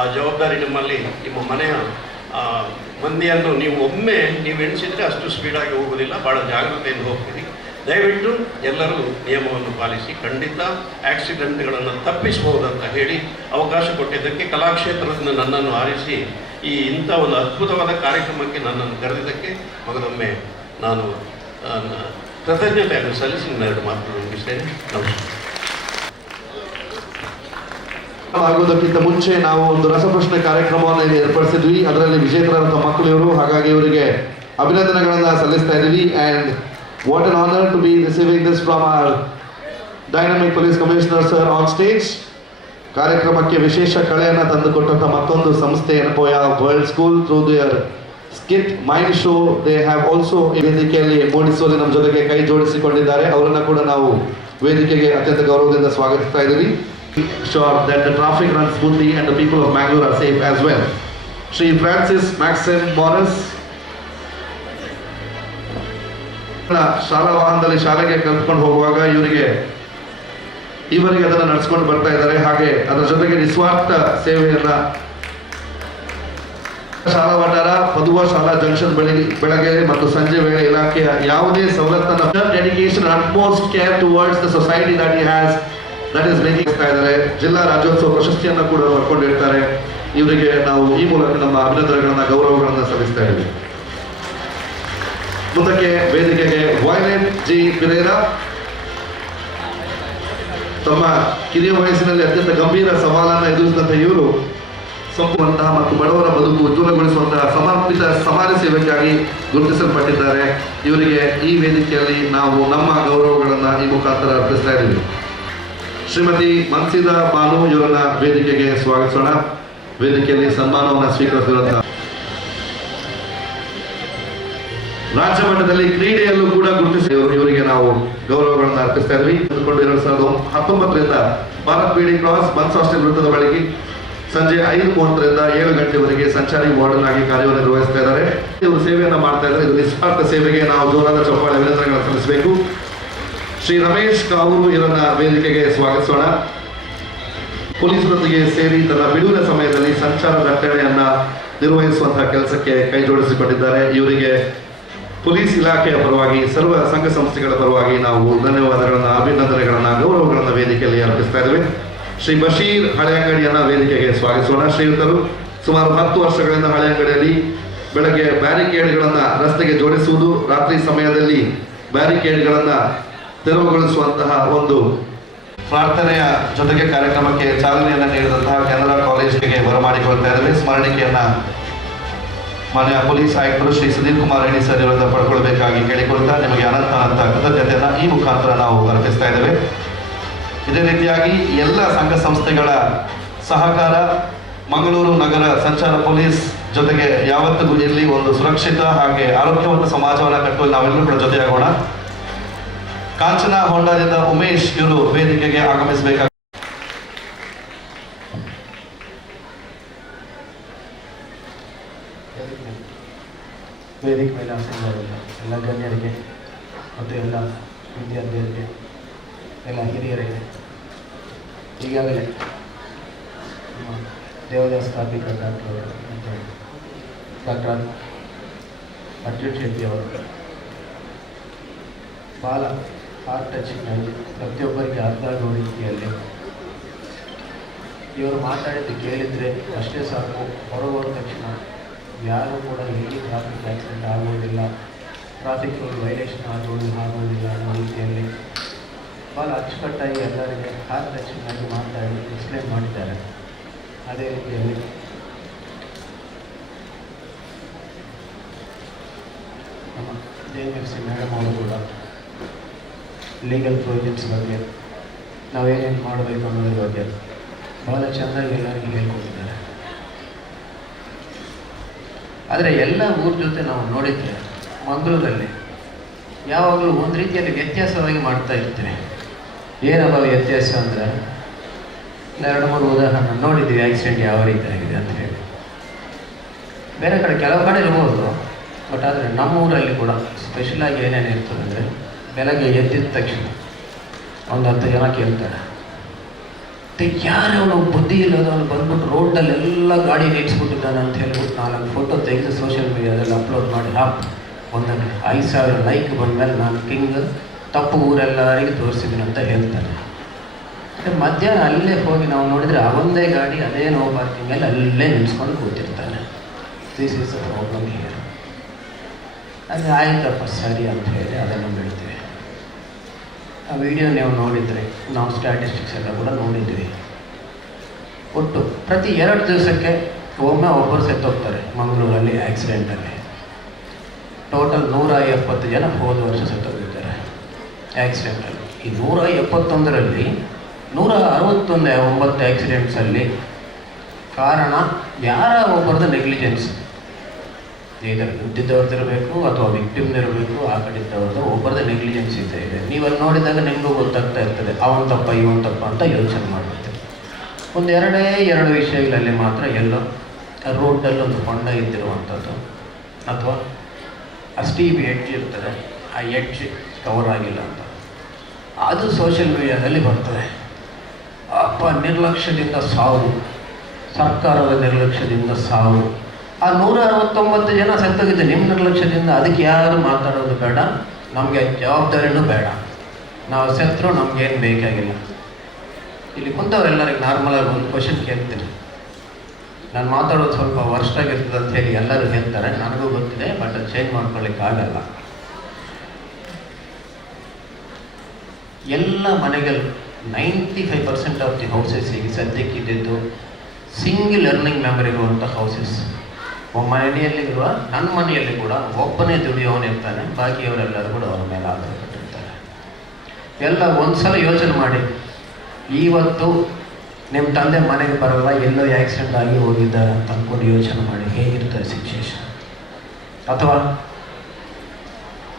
ಆ ಜವಾಬ್ದಾರಿ ನಿಮ್ಮಲ್ಲಿ, ನಿಮ್ಮ ಮನೆಯ ಮಂದಿಯನ್ನು ನೀವು ಒಮ್ಮೆ ನೀವು ಎಣಿಸಿದರೆ ಅಷ್ಟು ಸ್ಪೀಡಾಗಿ ಹೋಗೋದಿಲ್ಲ, ಭಾಳ ಜಾಗ್ರತೆಯಿಂದ ಹೋಗ್ತೀರಿ. ದಯವಿಟ್ಟು ಎಲ್ಲರೂ ನಿಯಮವನ್ನು ಪಾಲಿಸಿ. ಖಂಡಿತ ಆಕ್ಸಿಡೆಂಟ್ಗಳನ್ನು ತಪ್ಪಿಸಬಹುದಂತ ಹೇಳಿ ಅವಕಾಶ ಕೊಟ್ಟಿದ್ದಕ್ಕೆ, ಕಲಾಕ್ಷೇತ್ರದಿಂದ ನನ್ನನ್ನು ಆರಿಸಿ ಈ ಇಂಥ ಒಂದು ಅದ್ಭುತವಾದ ಕಾರ್ಯಕ್ರಮಕ್ಕೆ ನನ್ನನ್ನು ಕರೆದಿದ್ದಕ್ಕೆ ಮಗದೊಮ್ಮೆ ನಾನು ಕೃತಜ್ಞತೆಯನ್ನು ಸಲ್ಲಿಸಿ ಎರಡು ಮಾತು ಮುಗಿಸ್ತೇನೆ. ನಮಸ್ಕಾರ. ಆಗುವುದಕ್ಕಿಂತ ಮುಂಚೆ ನಾವು ಒಂದು ರಸಪ್ರಶ್ನೆ ಕಾರ್ಯಕ್ರಮವನ್ನು ಏರ್ಪಡಿಸಿದ್ವಿ. ಅದರಲ್ಲಿ ವಿಜೇತರಾದಂಥ ಮಕ್ಕಳು ಇವರು. ಹಾಗಾಗಿ ಇವರಿಗೆ ಅಭಿನಂದನೆಗಳನ್ನು ಸಲ್ಲಿಸ್ತಾ ಇದ್ದೀವಿ. And what an honour to be receiving this from our dynamic police commissioner sir on stage. ಕಾರ್ಯಕ್ರಮಕ್ಕೆ ವಿಶೇಷ ಕಳೆಯನ್ನು ತಂದುಕೊಟ್ಟಂಥ ಮತ್ತೊಂದು ಸಂಸ್ಥೆ Yenepoya world school through their skit mind show they have also ಈ ವೇದಿಕೆಯಲ್ಲಿ ಮೂಡಿಸುವಲ್ಲಿ ನಮ್ಮ ಜೊತೆಗೆ ಕೈ ಜೋಡಿಸಿಕೊಂಡಿದ್ದಾರೆ. ಅವರನ್ನು ಕೂಡ ನಾವು ವೇದಿಕೆಗೆ ಅತ್ಯಂತ ಗೌರವದಿಂದ ಸ್ವಾಗತಿಸ್ತಾ ಇದ್ದೀವಿ. Sure that the traffic runs smoothly and the people of Mangalore are safe as well. Shri Francis Maxim Morris ಶಾಲಾ ವಾಹನದಲ್ಲಿ ಶಾಲೆಗೆ ಕಲ್ತ್ಕೊಂಡು ಹೋಗುವಾಗ ಇವರಿಗೆ ಅದನ್ನು ನಡೆಸ್ಕೊಂಡು ಬರ್ತಾ ಇದ್ದಾರೆ. ಹಾಗೆ ಅದರ ಜೊತೆಗೆ ನಿಸ್ವಾರ್ಥ ಸೇವೆಯನ್ನ ಶಾಲಾ ವಠಾರ ಪದುವ ಶಾಲಾ ಜಂಕ್ಷನ್ ಬೆಳಗ್ಗೆ ಮತ್ತು ಸಂಜೆ ವೇಳೆ ಇಲಾಖೆಯ ಯಾವುದೇ ಸವಲತ್ತನ್ನು dedication utmost care towards the society that he has that is making ಇದ್ದಾರೆ. ಜಿಲ್ಲಾ ರಾಜ್ಯೋತ್ಸವ ಪ್ರಶಸ್ತಿಯನ್ನು ಕೂಡ ಪಡ್ಕೊಂಡಿರ್ತಾರೆ. ಇವರಿಗೆ ನಾವು ಈ ಮೂಲಕ ನಮ್ಮ ಅಭಿನಂದನೆಗಳನ್ನ ಗೌರವಗಳನ್ನು ಸಲ್ಲಿಸ್ತಾ ಇದ್ದೀವಿ. ಮುಂದಕ್ಕೆ ವೇದಿಕೆಗೆ ವೈಲೆಟ್ ಜಿ ಪಿರೇರಾ. ತಮ್ಮ ಕಿರಿಯ ವಯಸ್ಸಿನಲ್ಲಿ ಅತ್ಯಂತ ಗಂಭೀರ ಸವಾಲನ್ನು ಎದುರಿಸಿದಂಥ ಇವರು ಸಂಪುವಂತಹ ಮತ್ತು ಬಡವರ ಬದುಕು ಉಜ್ವಲಗೊಳಿಸುವಂತಹ ಸಮರ್ಪಿತ ಸಮಾಜ ಸೇವೆಗಾಗಿ ಗುರುತಿಸಲ್ಪಟ್ಟಿದ್ದಾರೆ. ಇವರಿಗೆ ಈ ವೇದಿಕೆಯಲ್ಲಿ ನಾವು ನಮ್ಮ ಗೌರವಗಳನ್ನು ಈ ಮುಖಾಂತರ ಅರ್ಪಿಸ್ತಾ ಇದ್ದೀವಿ. ಶ್ರೀಮತಿ ಮನ್ಸಿದಾ ಬಾನು ಇವರನ್ನ ವೇದಿಕೆಗೆ ಸ್ವಾಗತಿಸೋಣ. ವೇದಿಕೆಯಲ್ಲಿ ಸನ್ಮಾನವನ್ನು ಸ್ವೀಕರಿಸಿರುವಂತಹ ರಾಜ್ಯ ಮಟ್ಟದಲ್ಲಿ ಕ್ರೀಡೆಯಲ್ಲೂ ಕೂಡ ಗುರುತಿಸಿ ಇವರಿಗೆ ನಾವು ಗೌರವಗಳನ್ನು ಅರ್ಪಿಸ್ತಾ ಇದ್ವಿ. 2019ರಿಂದ ಭಾರತ್ ಬೀಡಿ ಕ್ರಾಸ್ ಬನ್ಸ್ ಹಾಸ್ಟೆಲ್ ವೃತ್ತದ ಬಳಿಗೆ ಸಂಜೆ 5:30ರಿಂದ 7 ಗಂಟೆವರೆಗೆ ಸಂಚಾರಿ ವಾರ್ಡನ್ ಆಗಿ ಕಾರ್ಯನಿರ್ವಹಿಸ್ತಾ ಇದ್ದಾರೆ. ಇವರು ಸೇವೆಯನ್ನು ಮಾಡ್ತಾ ಇದ್ದಾರೆ. ಇದು ನಿಸ್ವಾರ್ಥ ಸೇವೆಗೆ ನಾವು ಜೋರಾದ ಚಪ್ಪಾಳೆ ಅಭಿನಂದನೆಗಳನ್ನು ಸಲ್ಲಿಸಬೇಕು. ಶ್ರೀ ರಮೇಶ್ ಕಾವೂರು ಇವರನ್ನ ವೇದಿಕೆಗೆ ಸ್ವಾಗತಿಸೋಣ. ಪೊಲೀಸರೊಂದಿಗೆ ಸೇರಿ ತನ್ನ ಬಿಡುವಿನ ಸಮಯದಲ್ಲಿ ಸಂಚಾರ ದಟ್ಟಣೆಯನ್ನ ನಿರ್ವಹಿಸುವಂತಹ ಕೆಲಸಕ್ಕೆ ಕೈ ಜೋಡಿಸಿಕೊಂಡಿದ್ದಾರೆ. ಇವರಿಗೆ ಪೊಲೀಸ್ ಇಲಾಖೆಯ ಪರವಾಗಿ, ಸರ್ವ ಸಂಘ ಸಂಸ್ಥೆಗಳ ಪರವಾಗಿ ನಾವು ಧನ್ಯವಾದಗಳನ್ನು, ಅಭಿನಂದನೆಗಳನ್ನು, ಗೌರವಗಳನ್ನು ವೇದಿಕೆಯಲ್ಲಿ ಅರ್ಪಿಸ್ತಾ ಇದ್ದೇವೆ. ಶ್ರೀ ಬಶೀರ್ ಹಳೆಯಂಗಡಿಯನ್ನ ವೇದಿಕೆಗೆ ಸ್ವಾಗತಿಸೋಣ. ಶ್ರೀಯುತರು ಸುಮಾರು 10 ವರ್ಷಗಳಿಂದ ಹಳೆಯಂಗಡಿಯಲ್ಲಿ ಬೆಳಗ್ಗೆ ಬ್ಯಾರಿಕೇಡ್ಗಳನ್ನು ರಸ್ತೆಗೆ ಜೋಡಿಸುವುದು, ರಾತ್ರಿ ಸಮಯದಲ್ಲಿ ಬ್ಯಾರಿಕೇಡ್ಗಳನ್ನು ತೆರವುಗೊಳಿಸುವಂತಹ ಒಂದು ಪ್ರಾರ್ಥನೆಯ ಜೊತೆಗೆ ಕಾರ್ಯಕ್ರಮಕ್ಕೆ ಚಾಲನೆಯನ್ನು ನೀಡಿದಂತಹ ಕೆನರಾ ಕಾಲೇಜಿಗೆ ಬರಮಾಡಿಕೊಳ್ತಾ ಇದ್ದೇವೆ. ಸ್ಮರಣಿಕೆಯನ್ನ ಮಾನ್ಯ ಪೊಲೀಸ್ ಆಯುಕ್ತರು ಶ್ರೀ ಸುಧೀರ್ ಕುಮಾರ್ ರೆಡ್ಡಿ ಸರ್ ಇವರಿಂದ ಪಡ್ಕೊಳ್ಬೇಕಾಗಿ ಕೇಳಿಕೊಳ್ತಾ ನಿಮಗೆ ಅನಂತ ಕೃತಜ್ಞತೆಯನ್ನು ಈ ಮುಖಾಂತರ ನಾವು ಅರ್ಪಿಸ್ತಾ ಇದ್ದೇವೆ. ಇದೇ ರೀತಿಯಾಗಿ ಎಲ್ಲ ಸಂಘ ಸಂಸ್ಥೆಗಳ ಸಹಕಾರ, ಮಂಗಳೂರು ನಗರ ಸಂಚಾರ ಪೊಲೀಸ್ ಜೊತೆಗೆ ಯಾವತ್ತಿಗೂ ಇಲ್ಲಿ ಒಂದು ಸುರಕ್ಷಿತ ಹಾಗೆ ಆರೋಗ್ಯವಂತ ಸಮಾಜವನ್ನು ಕಟ್ಟುವಲ್ಲಿ ನಾವೆಲ್ಲರೂ ಕೂಡ ಜೊತೆಯಾಗೋಣ. ಕಾಂಚನ ಹೋಂಡಾದಿಂದ ಉಮೇಶ್ ಇವರು ವೇದಿಕೆಗೆ ಆಗಮಿಸಬೇಕಾಗಿ ವೇದಿಕೆ ಮೇಲೆ ಆಸಕ್ತರಾಗಿಲ್ಲ ಎಲ್ಲ ಗಣ್ಯರಿಗೆ ಮತ್ತು ಎಲ್ಲ ವಿದ್ಯಾರ್ಥಿಯರಿಗೆ, ಎಲ್ಲ ಹಿರಿಯರಿಗೆ, ಈಗಾಗಲೇ ನಮ್ಮ ದೇವದಾಸ್ ಕಾರ್ಮಿಕ ಡಾಕ್ಟರ್ ಅರ್ಜುನ್ ಶೆಟ್ಟಿ ಅವರು ಭಾಳ ಹಾರ್ಟ್ ಟಚಿಂಗ್ ಆಗಿ ಪ್ರತಿಯೊಬ್ಬರಿಗೆ ಅರ್ಥ ಆಗೋ ರೀತಿಯಲ್ಲಿ ಇವರು ಮಾತಾಡಿದ್ದು ಕೇಳಿದರೆ ಅಷ್ಟೇ ಸಾಕು. ಹೊರಗೋದ ತಕ್ಷಣ ಯಾರೂ ಕೂಡ ಎಲ್ಲಿ ಟ್ರಾಫಿಕ್ ಆಕ್ಸಿಡೆಂಟ್ ಆಗೋದಿಲ್ಲ, ಟ್ರಾಫಿಕ್ ರೂಲ್ ವೈಲೇಷನ್ ಆಗೋದಿಲ್ಲ ಅನ್ನೋ ರೀತಿಯಲ್ಲಿ ಭಾಳ ಅಚ್ಚುಕಟ್ಟಾಗಿ ಎಲ್ಲರಿಗೆ ಹಾರ್ಟ್ ಟಚಿಂಗ್ ಆಗಿ ಮಾತಾಡಿ ಎಕ್ಸ್ಪ್ಲೇನ್ ಮಾಡಿದ್ದಾರೆ. ಅದೇ ರೀತಿಯಲ್ಲಿ ನಮ್ಮ JMFC ಮೇಡಮ್ ಅವರು ಕೂಡ ಲೀಗಲ್ ಪ್ರೊವಿಷನ್ಸ್ ಬಗ್ಗೆ ನಾವೇನೇನು ಮಾಡಬೇಕು ಅನ್ನೋದ್ರ ಬಗ್ಗೆ ಭಾಳ ಚೆನ್ನಾಗಿ ಎಲ್ಲರಿಗೂ ಹೇಳ್ಕೊಟ್ಟಿದ್ದಾರೆ. ಆದರೆ ಎಲ್ಲ ಊರ ಜೊತೆ ನಾವು ನೋಡಿದರೆ ಮಂಗಳೂರಲ್ಲಿ ಯಾವಾಗಲೂ ಒಂದು ರೀತಿಯಲ್ಲಿ ವ್ಯತ್ಯಾಸವಾಗಿ ಮಾಡ್ತಾ ಇರ್ತೀವಿ. ಏನಪ್ಪ ವ್ಯತ್ಯಾಸ ಅಂದರೆ, 2-3 ಉದಾಹರಣೆ ನೋಡಿದ್ದೀವಿ ಆಕ್ಸಿಡೆಂಟ್ ಯಾವ ರೀತಿ ಆಗಿದೆ ಅಂತ ಹೇಳಿ. ಬೇರೆ ಕಡೆ ಕೆಲವು ಕಡೆ ಇರ್ಬೋದು, ಬಟ್ ಆದರೆ ನಮ್ಮೂರಲ್ಲಿ ಕೂಡ ಸ್ಪೆಷಲಾಗಿ ಏನೇನು ಇರ್ತದೆ ಅಂದರೆ, ಬೆಳಗ್ಗೆ ಎದ್ದಿದ ತಕ್ಷಣ ಒಂದು 10 ಜನ ಕೇಳ್ತಾರೆ, ಯಾರು ಅವನು ಬುದ್ಧಿ ಇಲ್ಲದವನು ಬಂದ್ಬಿಟ್ಟು ರೋಡಲ್ಲೆಲ್ಲ ಗಾಡಿ ನಿಲ್ಲಿಸ್ಬಿಟ್ಟಿದ್ದಾನೆ ಅಂತ ಹೇಳ್ಬಿಟ್ಟು 4 ಫೋಟೋ ತೆಗೆದು ಸೋಷಿಯಲ್ ಮೀಡಿಯಾದಲ್ಲಿ ಅಪ್ಲೋಡ್ ಮಾಡಿ ಒಂದನ್ನು 5,000 ಲೈಕ್ ಬಂದಮೇಲೆ ನಾನು ಕಿಂಗ್ ತಪ್ಪು ಊರೆಲ್ಲರಿಗೆ ತೋರಿಸಿದ್ದೀನಿ ಅಂತ ಹೇಳ್ತಾನೆ. ಮಧ್ಯಾಹ್ನ ಅಲ್ಲೇ ಹೋಗಿ ನಾವು ನೋಡಿದರೆ ಅವನದೇ ಗಾಡಿ ಅದೇ ನೋ ಪಾರ್ಕಿಂಗಲ್ಲಿ ಅಲ್ಲೇ ನಿಲ್ಸ್ಕೊಂಡು ಕೂತಿರ್ತಾನೆ. This is a problem here. ಅದು ಆಯ್ತಪ್ಪ ಸರಿ ಅಂತ ಹೇಳಿ ಅದನ್ನು ಬಿಡ್ತೀವಿ. ಆ ವಿಡಿಯೋ ನೀವು ನೋಡಿದರೆ, ನಾವು ಸ್ಟ್ಯಾಟಿಸ್ಟಿಕ್ಸ್ ಎಲ್ಲ ಕೂಡ ನೋಡಿದ್ವಿ. ಒಟ್ಟು ಪ್ರತಿ 2 ದಿವಸಕ್ಕೆ ಒಮ್ಮೆ ಒಬ್ಬರು ಸತ್ತೋಗ್ತಾರೆ ಮಂಗಳೂರಲ್ಲಿ ಆಕ್ಸಿಡೆಂಟಲ್ಲಿ. ಟೋಟಲ್ 170 ಜನ ಹೋದ ವರ್ಷ ಸತ್ತೋಗಿದ್ದಾರೆ ಆಕ್ಸಿಡೆಂಟಲ್ಲಿ. ಈ 171ರಲ್ಲಿ 169 ಆಕ್ಸಿಡೆಂಟ್ಸಲ್ಲಿ ಕಾರಣ ಯಾರ ಒಬ್ಬರದ್ದು ನೆಗ್ಲಿಜೆನ್ಸ್. ಇದರಲ್ಲಿ ದುಡ್ಡಿದ್ದವ್ರದ್ದಿರಬೇಕು ಅಥವಾ ವಿಕ್ಟಿಮ್ದಿರಬೇಕು, ಆ ಕಡೆ ಇದ್ದವ್ರದ್ದು ಒಬ್ಬರದ್ದು ನೆಗ್ಲಿಜೆನ್ಸ್ ಇದೆ. ನೀವಲ್ಲಿ ನೋಡಿದಾಗ ನಿಮಗೂ ಗೊತ್ತಾಗ್ತಾ ಇರ್ತದೆ ಅವನ ತಪ್ಪ ಇವನ್ ತಪ್ಪ ಅಂತ ಯೋಚನೆ ಮಾಡ್ಬಿಡ್ತೀವಿ. ಒಂದು 2 ವಿಷಯಗಳಲ್ಲಿ ಮಾತ್ರ ಎಲ್ಲೋ ರೋಡಲ್ಲಿ ಒಂದು ಹೊಂಡ ಇದ್ದಿರುವಂಥದ್ದು, ಅಥವಾ ಸ್ಟೀಪ್ ಎಡ್ಜ್ ಇರ್ತದೆ, ಆ ಎಡ್ಜ್ ಕವರ್ ಆಗಿಲ್ಲ ಅಂತ, ಅದು ಸೋಷಿಯಲ್ ಮೀಡಿಯಾದಲ್ಲಿ ಬರ್ತದೆ. ಅಪ್ಪ ನಿರ್ಲಕ್ಷ್ಯದಿಂದ ಸಾವು, ಸರ್ಕಾರದ ನಿರ್ಲಕ್ಷ್ಯದಿಂದ ಸಾವು. ಆ 169 ಜನ ಸತ್ತೋಗಿದ್ದು ನಿಮ್ಮ ನಿರ್ಲಕ್ಷ್ಯದಿಂದ. ಅದಕ್ಕೆ ಯಾರು ಮಾತಾಡೋದು ಬೇಡ, ನಮಗೆ ಜವಾಬ್ದಾರಿನೂ ಬೇಡ. ನಾವು ಸತ್ತರೂ ನಮಗೇನು ಬೇಕಾಗಿಲ್ಲ. ಇಲ್ಲಿ ಕುಂತವ್ರೆಲ್ಲರಿಗೆ ನಾರ್ಮಲಾಗಿ ಒಂದು ಕ್ವಶನ್ ಕೇಳ್ತೀನಿ. ನಾನು ಮಾತಾಡೋದು ಸ್ವಲ್ಪ ವರ್ಷಾಗಿರ್ತದೆ ಅಂತ ಹೇಳಿ ಎಲ್ಲರೂ ಹೇಳ್ತಾರೆ, ನನಗೂ ಗೊತ್ತಿದೆ, ಬಟ್ ಅದು ಚೇಂಜ್ ಮಾಡ್ಕೊಳ್ಳಿಕ್ಕೆ ಆಗಲ್ಲ. ಎಲ್ಲ ಮನೆಗಳು 95% ಆಫ್ ದಿ ಹೌಸಸ್ ಈಗ ಸದ್ಯಕ್ಕಿದ್ದು ಸಿಂಗಲ್ ಎರ್ನಿಂಗ್ ಮೆಂಬರ್ ಇರುವಂಥ ಹೌಸಸ್. ಮನೆಯಲ್ಲಿರುವ ನನ್ನ ಮನೆಯಲ್ಲಿ ಕೂಡ ಒಬ್ಬನೇ ದುಡಿಯೋನಿರ್ತಾನೆ, ಬಾಕಿಯವರೆಲ್ಲರೂ ಕೂಡ ಅವರ ಮೇಲೆ ಆಧಾರಪಟ್ಟಿರ್ತಾರೆ. ಎಲ್ಲ ಒಂದ್ಸಲ ಯೋಚನೆ ಮಾಡಿ, ಇವತ್ತು ನಿಮ್ಮ ತಂದೆ ಮನೆಗೆ ಬರಲ್ಲ, ಎಲ್ಲೋ ಆಕ್ಸಿಡೆಂಟ್ ಆಗಿ ಹೋಗಿದ್ದಾರೆ ಅಂತ ಅಂದ್ಕೊಂಡು ಯೋಚನೆ ಮಾಡಿ ಹೇಗಿರ್ತಾರೆ ಸಿಚುವೇಶನ್. ಅಥವಾ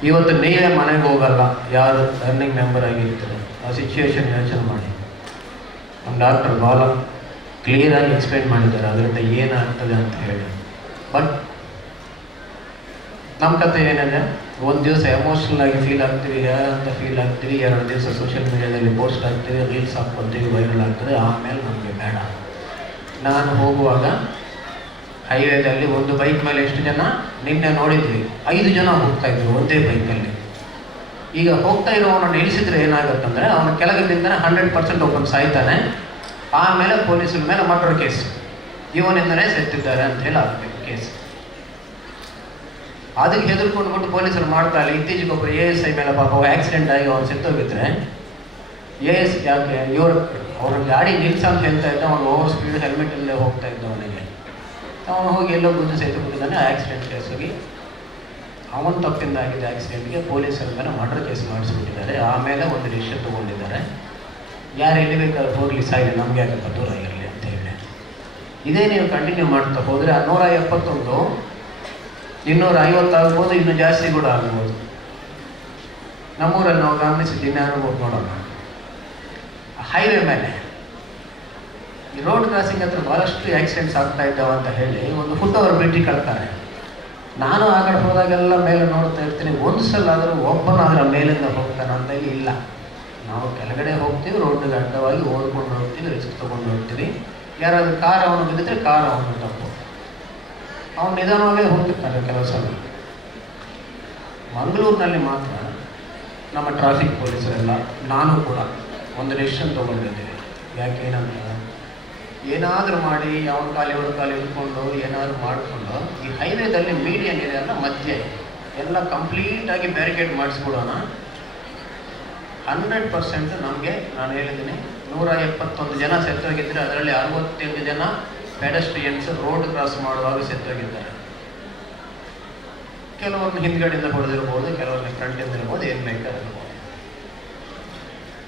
ಇವತ್ತು ನೀವೇ ಮನೆಗೆ ಹೋಗಲ್ಲ, ಯಾರು ಅರ್ನಿಂಗ್ ಮೆಂಬರ್ ಆಗಿರ್ತಾರೆ, ಆ ಸಿಚುವೇಶನ್ ಯೋಚನೆ ಮಾಡಿ. ನಮ್ಮ ಡಾಕ್ಟರ್ ಭಾಳ ಕ್ಲಿಯರಾಗಿ ಎಕ್ಸ್ಪ್ಲೇನ್ ಮಾಡಿದ್ದಾರೆ ಅದರಿಂದ ಏನಾಗ್ತದೆ ಅಂತ ಹೇಳಿ. ಬಟ್ ನಮ್ಮ ಕತೆ ಏನಿದೆ, ಒಂದು ದಿವಸ ಎಮೋಷ್ನಲ್ ಆಗಿ ಫೀಲ್ ಆಗ್ತೀವಿ, ಅಂತ ಫೀಲ್ ಆಗ್ತೀವಿ, 2 ದಿವಸ ಸೋಷಿಯಲ್ ಮೀಡಿಯಾದಲ್ಲಿ ಪೋಸ್ಟ್ ಆಗ್ತೀವಿ, ರೀಲ್ಸ್ ಹಾಕ್ಕೊತೀವಿ, ವೈರಲ್ ಆಗ್ತದೆ, ಆಮೇಲೆ ನಮಗೆ ಬೇಡ. ನಾನು ಹೋಗುವಾಗ ಹೈವೇದಲ್ಲಿ ಒಂದು ಬೈಕ್ ಮೇಲೆ ಎಷ್ಟು ಜನ ನಿನ್ನೆ ನೋಡಿದ್ವಿ, 5 ಜನ ಹೋಗ್ತಾಯಿದ್ರು ಒಂದೇ ಬೈಕಲ್ಲಿ. ಈಗ ಹೋಗ್ತಾ ಇರೋವನ್ನ ಇಳಿಸಿದ್ರೆ ಏನಾಗುತ್ತಂದರೆ, ಅವನ ಕೆಳಗಿಂದನೇ 100% ಒಬ್ಬನು ಸಾಯ್ತಾನೆ. ಆಮೇಲೆ ಪೊಲೀಸರ ಮೇಲೆ ಮರ್ಡರ್ ಕೇಸ್, ಇವನಿಂದನೇ ಸತ್ತಿದ್ದಾರೆ ಅಂತ ಹೇಳಿ ಆಗಬೇಕು ಕೇಸ್. ಅದಕ್ಕೆ ಹೆದರ್ಕೊಂಡ್ಬಿಟ್ಟು ಪೊಲೀಸರು ಮಾಡ್ತಾರೆ. ಇತ್ತೀಚೆಗೆ ಒಬ್ಬರು ASI ಮೇಲೆ ಪಾಪ ಆಕ್ಸಿಡೆಂಟ್ ಆಗಿ ಅವ್ನು ಸತ್ತೋಗಿದ್ರೆ, AS ಯಾಕೆ ಅವ್ರ ಗಾಡಿ ನಿಲ್ಸ ಅಂತ ಹೇಳ್ತಾ ಇದ್ದ, ಅವನು ಓವರ್ ಸ್ಪೀಡ್ ಹೆಲ್ಮೆಟ್ ಇಲ್ಲದೆ ಹೋಗ್ತಾ ಇದ್ದ. ಅವನು ಹೋಗಿ ಎಲ್ಲೋ ಗುದ್ದು ಸೆತ್ತುಬಿಟ್ಟಿದ್ದಾನೆ. ಆಕ್ಸಿಡೆಂಟ್ ಕೇಸ್ ಹೋಗಿ ಅವನ ತಪ್ಪಿಂದ ಆಗಿದ್ದ ಆಕ್ಸಿಡೆಂಟ್ಗೆ ಪೊಲೀಸರ ಮೇಲೆ ಮರ್ಡರ್ ಕೇಸ್ ಮಾಡಿಸ್ಬಿಟ್ಟಿದ್ದಾರೆ. ಆಮೇಲೆ ಒಂದು ಡಿಸಿಷನ್ ತೊಗೊಂಡಿದ್ದಾರೆ. ಯಾರು ಎಲ್ಲಿ ಬೇಕಾದ್ರೂ ಹೋಗಲಿ ಸಾಯಿಲಿ, ನಮಗೆ ಯಾಕಪ್ಪ ದೂರ ಇರಲಿ ಅಂತ ಹೇಳಿ. ಇದೇ ನೀವು ಕಂಟಿನ್ಯೂ ಮಾಡ್ತಾ ಹೋದರೆ 171 250 ಆಗ್ಬೋದು, ಇನ್ನೂ ಜಾಸ್ತಿ ಕೂಡ ಆಗ್ಬೋದು. ನಮ್ಮೂರಲ್ಲಿ ನಾವು ಗಮನಿಸಿದ್ದು ಇನ್ಯಾರು ನೋಡೋಣ, ಹೈವೇ ಮೇಲೆ ಈ ರೋಡ್ ಕ್ರಾಸಿಂಗ್ ಹತ್ರ ಭಾಳಷ್ಟು ಆಕ್ಸಿಡೆಂಟ್ಸ್ ಆಗ್ತಾ ಇದ್ದಾವೆ ಅಂತ ಹೇಳಿ ಒಂದು ಫುಟ್ ಓವರ್ ಬ್ರಿಡ್ಜ್ ಕಟ್ತಾರೆ. ನಾನು ಆ ಕಡೆ ಹೋದಾಗೆಲ್ಲ ಮೇಲೆ ನೋಡ್ತಾ ಇರ್ತೀನಿ, ಒಂದು ಸಲ ಆದರೂ ಒಬ್ಬನಾದರೂ ಮೇಲಿಂದ ಹೋಗ್ತಾನೆ ಅಂತ ಇಲ್ಲ. ನಾವು ಕೆಳಗಡೆ ಹೋಗ್ತೀವಿ, ರೋಡ್ಗೆ ಅಡ್ಡವಾಗಿ ಓದ್ಕೊಂಡು ಹೋಗ್ತೀವಿ, ರಿಸ್ಕ್ ತೊಗೊಂಡು ಹೋಗ್ತೀವಿ. ಯಾರಾದರೂ ಕಾರ್ ಅವನು ಬಿದ್ದಿದ್ರೆ ಕಾರ್ ಅವನು ತಪ್ಪು, ಅವನು ನಿಧಾನವಾಗೇ ಹೋಗ್ತಿರ್ತಾನೆ ಕೆಲವು ಸಲ. ಮಂಗಳೂರಿನಲ್ಲಿ ಮಾತ್ರ ನಮ್ಮ ಟ್ರಾಫಿಕ್ ಪೊಲೀಸರೆಲ್ಲ ನಾನು ಕೂಡ ಒಂದು ಡಿಸಿಷನ್ ತೊಗೊಂಡಿದ್ದೀವಿ. ಯಾಕೇನಂತ, ಏನಾದರೂ ಮಾಡಿ ಅವನ ಕಾಲಿ ಇವ್ರ ಕಾಲಿ ಇಟ್ಕೊಂಡು ಏನಾದರೂ ಮಾಡಿಕೊಂಡು ಈ ಹೈವೇದಲ್ಲಿ ಮೀಡಿಯನ್ ಇದೆ ಅಲ್ಲ ಮಧ್ಯೆ ಎಲ್ಲ ಕಂಪ್ಲೀಟಾಗಿ ಬ್ಯಾರಿಕೇಡ್ ಮಾಡಿಸ್ಬಿಡೋಣ. 100% ನಮಗೆ ನಾನು ಹೇಳಿದ್ದೀನಿ, 171 ಜನ ಸತ್ತೋಗಿದ್ದರೆ ಅದರಲ್ಲಿ 68 ಜನ ಪೆಡೆಸ್ಟ್ರಿಯನ್ಸ್ ರೋಡ್ ಕ್ರಾಸ್ ಮಾಡುವಾಗ ಸತ್ತೋಗಿದ್ದಾರೆ. ಕೆಲವ್ರನ್ನ ಹಿಂದ್ಗಡೆಯಿಂದ ಹೊಡೆದಿರ್ಬೋದು, ಕೆಲವ್ರನ್ನ ಫ್ರಂಟಿಂದ ಇರ್ಬೋದು, ಏನು ಬೇಕಾಗಿರ್ಬೋದು.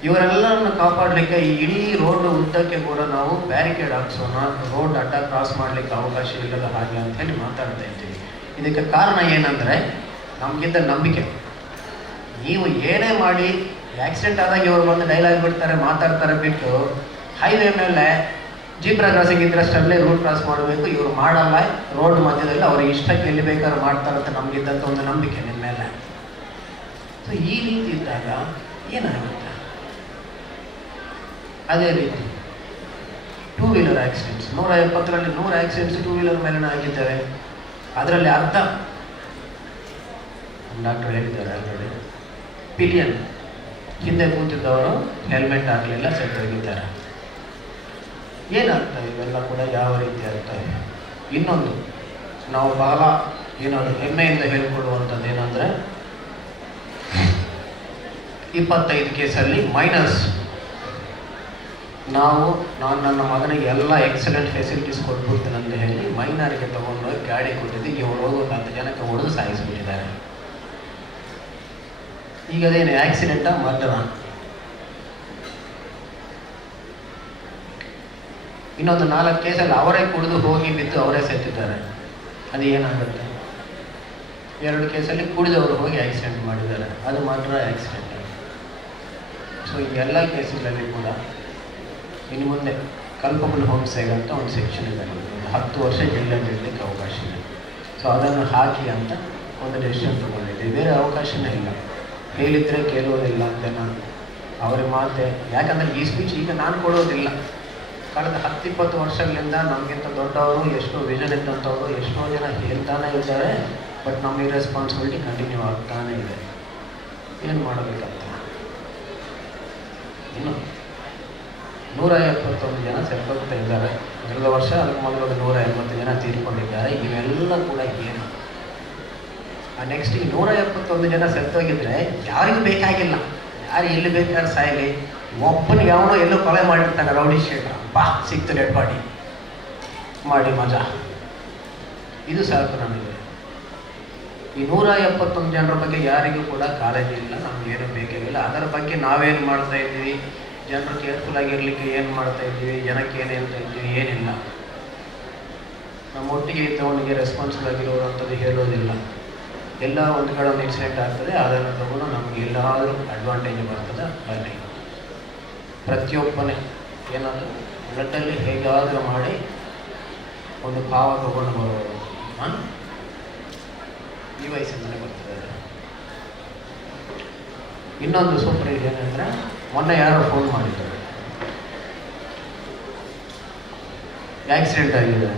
ಇವರೆಲ್ಲರನ್ನು ಕಾಪಾಡಲಿಕ್ಕೆ ಈ ಇಡೀ ರೋಡ್ ಉದ್ದಕ್ಕೆ ಕೂಡ ನಾವು ಬ್ಯಾರಿಕೇಡ್ ಹಾಕ್ಸೋಣ, ರೋಡ್ ಅಡ್ಡ ಕ್ರಾಸ್ ಮಾಡಲಿಕ್ಕೆ ಅವಕಾಶ ಇಲ್ಲದ ಹಾಗೆ ಅಂತ ಹೇಳಿ ಮಾತಾಡ್ತಾ ಇದ್ದೀವಿ. ಇದಕ್ಕೆ ಕಾರಣ ಏನಂದರೆ ನಮಗಿದ್ದ ನಂಬಿಕೆ. ನೀವು ಏನೇ ಮಾಡಿ ಆಕ್ಸಿಡೆಂಟ್ ಆದಾಗ ಇವರು ಬಂದು ಡೈಲಾಗ್ ಬಿಡ್ತಾರೆ, ಮಾತಾಡ್ತಾರೆ ಬಿಟ್ಟು ಹೈವೇ ಮೇಲೆ ಜೀಬ್ರಾ ಕ್ರಾಸಿಂಗ್ ಇದ್ರಷ್ಟಲ್ಲೇ ರೂಟ್ ಕ್ರಾಸ್ ಮಾಡಬೇಕು, ಇವರು ಮಾಡಲ್ಲ, ರೋಡ್ ಮಧ್ಯದಲ್ಲಿ ಅವ್ರಿಗೆ ಇಷ್ಟಕ್ಕೆ ಎಲ್ಲಿ ಬೇಕಾದ್ರೂ ಮಾಡ್ತಾರಂತ ನಮಗಿದ್ದಂಥ ಒಂದು ನಂಬಿಕೆ ನಿಮ್ಮ ಮೇಲೆ. ಸೊ ಈ ರೀತಿ ಇದ್ದಾಗ ಏನಾಗುತ್ತೆ? ಅದೇ ರೀತಿ 2 ವೀಲರ್ ಆಕ್ಸಿಡೆಂಟ್ಸ್, 170ರಲ್ಲಿ 100 ಆಕ್ಸಿಡೆಂಟ್ಸ್ 2 ವೀಲರ್ ಮೇಲೇ ಆಗಿದ್ದಾವೆ. ಅದರಲ್ಲಿ ಅರ್ಧ ಡಾಕ್ಟರ್ ಹೇಳಿದ್ದಾರೆ ಆಲ್ರೆಡಿ, ಪಿಲಿಯನ್ ಹಿಂದೆ ಕೂತಿದ್ದವರು ಹೆಲ್ಮೆಟ್ ಹಾಕಲಿಲ್ಲ, ಸತ್ತೋಗಿದ್ದಾರೆ. ಏನಾಗ್ತವೆ ಇವೆಲ್ಲ ಕೂಡ ಯಾವ ರೀತಿ ಆಗ್ತವೆ? ಇನ್ನೊಂದು ನಾವು ಬಹಳ ಏನಾದರೂ ಹೆಮ್ಮೆಯಿಂದ ಹೇಳಿಕೊಳ್ಳುವಂಥದ್ದು ಏನಂದರೆ 25 ಕೇಸಲ್ಲಿ ಮೈನರ್ಸ್. ನಾನು ನನ್ನ ಮಗನಿಗೆ ಎಲ್ಲ ಎಕ್ಸಲೆಂಟ್ ಫೆಸಿಲಿಟೀಸ್ ಕೊಟ್ಬಿಡ್ತೀನಿ ಅಂತ ಹೇಳಿ ಮೈನರಿಗೆ ತೊಗೊಂಡೋಗಿ ಗಾಡಿ ಕೊಟ್ಟಿದ್ದು ಇವರು ಹೋಗೋ 10 ಜನಕ್ಕೆ ಹೊಡೆದು ಸಾಯಿಸಿಬಿಟ್ಟಿದ್ದಾರೆ. ಈಗ ಅದೇನು ಆಕ್ಸಿಡೆಂಟಾ ಮರ್ಡರ? ಇನ್ನೊಂದು 4 ಕೇಸಲ್ಲಿ ಅವರೇ ಕುಡಿದು ಹೋಗಿ ಬಿದ್ದು ಅವರೇ ಸತ್ತಿದ್ದಾರೆ. ಅದು ಏನಾಗುತ್ತೆ? 2 ಕೇಸಲ್ಲಿ ಕುಡಿದವರು ಹೋಗಿ ಆಕ್ಸಿಡೆಂಟ್ ಮಾಡಿದ್ದಾರೆ, ಅದು ಮರ್ಡರ ಆಕ್ಸಿಡೆಂಟ್. ಸೊ ಈ ಎಲ್ಲ ಕೇಸುಗಳಲ್ಲಿ ಕೂಡ ಇನ್ನು ಮುಂದೆ ಕಲ್ಪಬಲ್ ಹೋಮ್ಸ್ಟೇಗ್ ಅಂತ ಒಂದು ಸೆಕ್ಷನ್ ಇದೆ, 10 ವರ್ಷ ಜೈಲಲ್ಲಿ ಇರಲಿಕ್ಕೆ ಅವಕಾಶ ಇದೆ. ಸೊ ಅದನ್ನು ಹಾಕಿ ಅಂತ ಒಂದು ಡೆಸಿಷನ್ ತೊಗೊಂಡಿದ್ದೀವಿ. ಬೇರೆ ಅವಕಾಶನೇ ಇಲ್ಲ, ಹೇಳಿದರೆ ಕೇಳೋದಿಲ್ಲ ಅಂತ ನಾನು ಅವರ ಮಾತೆ. ಯಾಕಂದರೆ ಈ ಸ್ಪೀಚ್ ಈಗ ನಾನು ಕೊಡೋದಿಲ್ಲ, ಕಳೆದ 10-20 ವರ್ಷಗಳಿಂದ ನಮಗಿಂತ ದೊಡ್ಡವರು, ಎಷ್ಟೋ ವಿಷನ್ ಇದ್ದಂಥವರು ಎಷ್ಟೋ ಜನ ಹೇಳ್ತಾನೆ ಇದ್ದಾರೆ. ಬಟ್ ನಮ್ಮ ರೆಸ್ಪಾನ್ಸಿಬಿಲಿಟಿ ಕಂಟಿನ್ಯೂ ಆಗ್ತಾನೇ ಇದೆ. ಏನು ಮಾಡಬೇಕಂತ ಇನ್ನು 171 ಜನ ಸತ್ತೋಗ್ತಾ ಇದ್ದಾರೆ. ಕಳೆದ ವರ್ಷ ಅದಕ್ಕೆ ಮೊದಲು 180 ಜನ ತೀರ್ಕೊಂಡಿದ್ದಾರೆ. ಇವೆಲ್ಲ ಕೂಡ ಏನು? ನೆಕ್ಸ್ಟ್ ಈ 171 ಜನ ಸತ್ತೋಗಿದ್ರೆ ಯಾರಿಗೂ ಬೇಕಾಗಿಲ್ಲ, ಯಾರು ಎಲ್ಲಿ ಬೇಕಾದ್ರೆ ಸಾಯಲಿ, ಒಬ್ಬನಿಗೆ ಯಾವನೋ ಎಲ್ಲೋ ಕೊಲೆ ಮಾಡಿರ್ತಾನೆ ರೌಡಿ ಶೇಖರ, ಬಾ ಸಿಕ್ತು ಡೆಡ್ ಬಾಡಿ ಮಾಡಿ ಮಜಾ, ಇದು ಸಾಕು ನಮಗೆ. ಈ 171 ಜನರ ಬಗ್ಗೆ ಯಾರಿಗೂ ಕೂಡ ಕಾಳಜಿ ಇಲ್ಲ, ನಮಗೇನು ಬೇಕಾಗಿಲ್ಲ. ಅದರ ಬಗ್ಗೆ ನಾವೇನು ಮಾಡ್ತಾ ಇದ್ದೀವಿ, ಜನರು ಕೇರ್ಫುಲ್ ಆಗಿರಲಿಕ್ಕೆ ಏನು ಮಾಡ್ತಾ ಇದ್ದೀವಿ, ಜನಕ್ಕೆ ಏನು ಹೇಳ್ತಾ ಇದ್ದೀವಿ, ಏನಿಲ್ಲ. ನಮ್ಮ ಒಟ್ಟಿಗೆ ಇದ್ದವನಿಗೆ ರೆಸ್ಪಾನ್ಸಿಬಲ್ ಆಗಿರೋವಂಥದ್ದು ಹೇಳೋದಿಲ್ಲ. ಎಲ್ಲ ಒಂದು ಕಡೆ ಒಂದು ಇನ್ಸಿಡೆಂಟ್ ಆಗ್ತದೆ, ಅದನ್ನು ತಗೊಂಡು ನಮಗೆ ಎಲ್ಲಾದರೂ ಅಡ್ವಾಂಟೇಜ್ ಬರ್ತದೆ. ಬರಲಿ, ಪ್ರತಿಯೊಬ್ಬನೇ ಏನಾದರೂ ಬ್ಲಡ್ಡಲ್ಲಿ ಹೇಗಾದರೂ ಮಾಡಿ ಒಂದು ಭಾವ ತಗೊಂಡು ಬರೋದು ಈ ವಯಸ್ಸಿಂದಲೇ ಬರ್ತದೆ. ಇನ್ನೊಂದು ಸೂಪರ್ ಏನಂದರೆ, ಮೊನ್ನೆ ಯಾರೋ ಫೋನ್ ಮಾಡಿದ್ದಾರೆ, ಆಕ್ಸಿಡೆಂಟ್ ಆಗಿದೆ.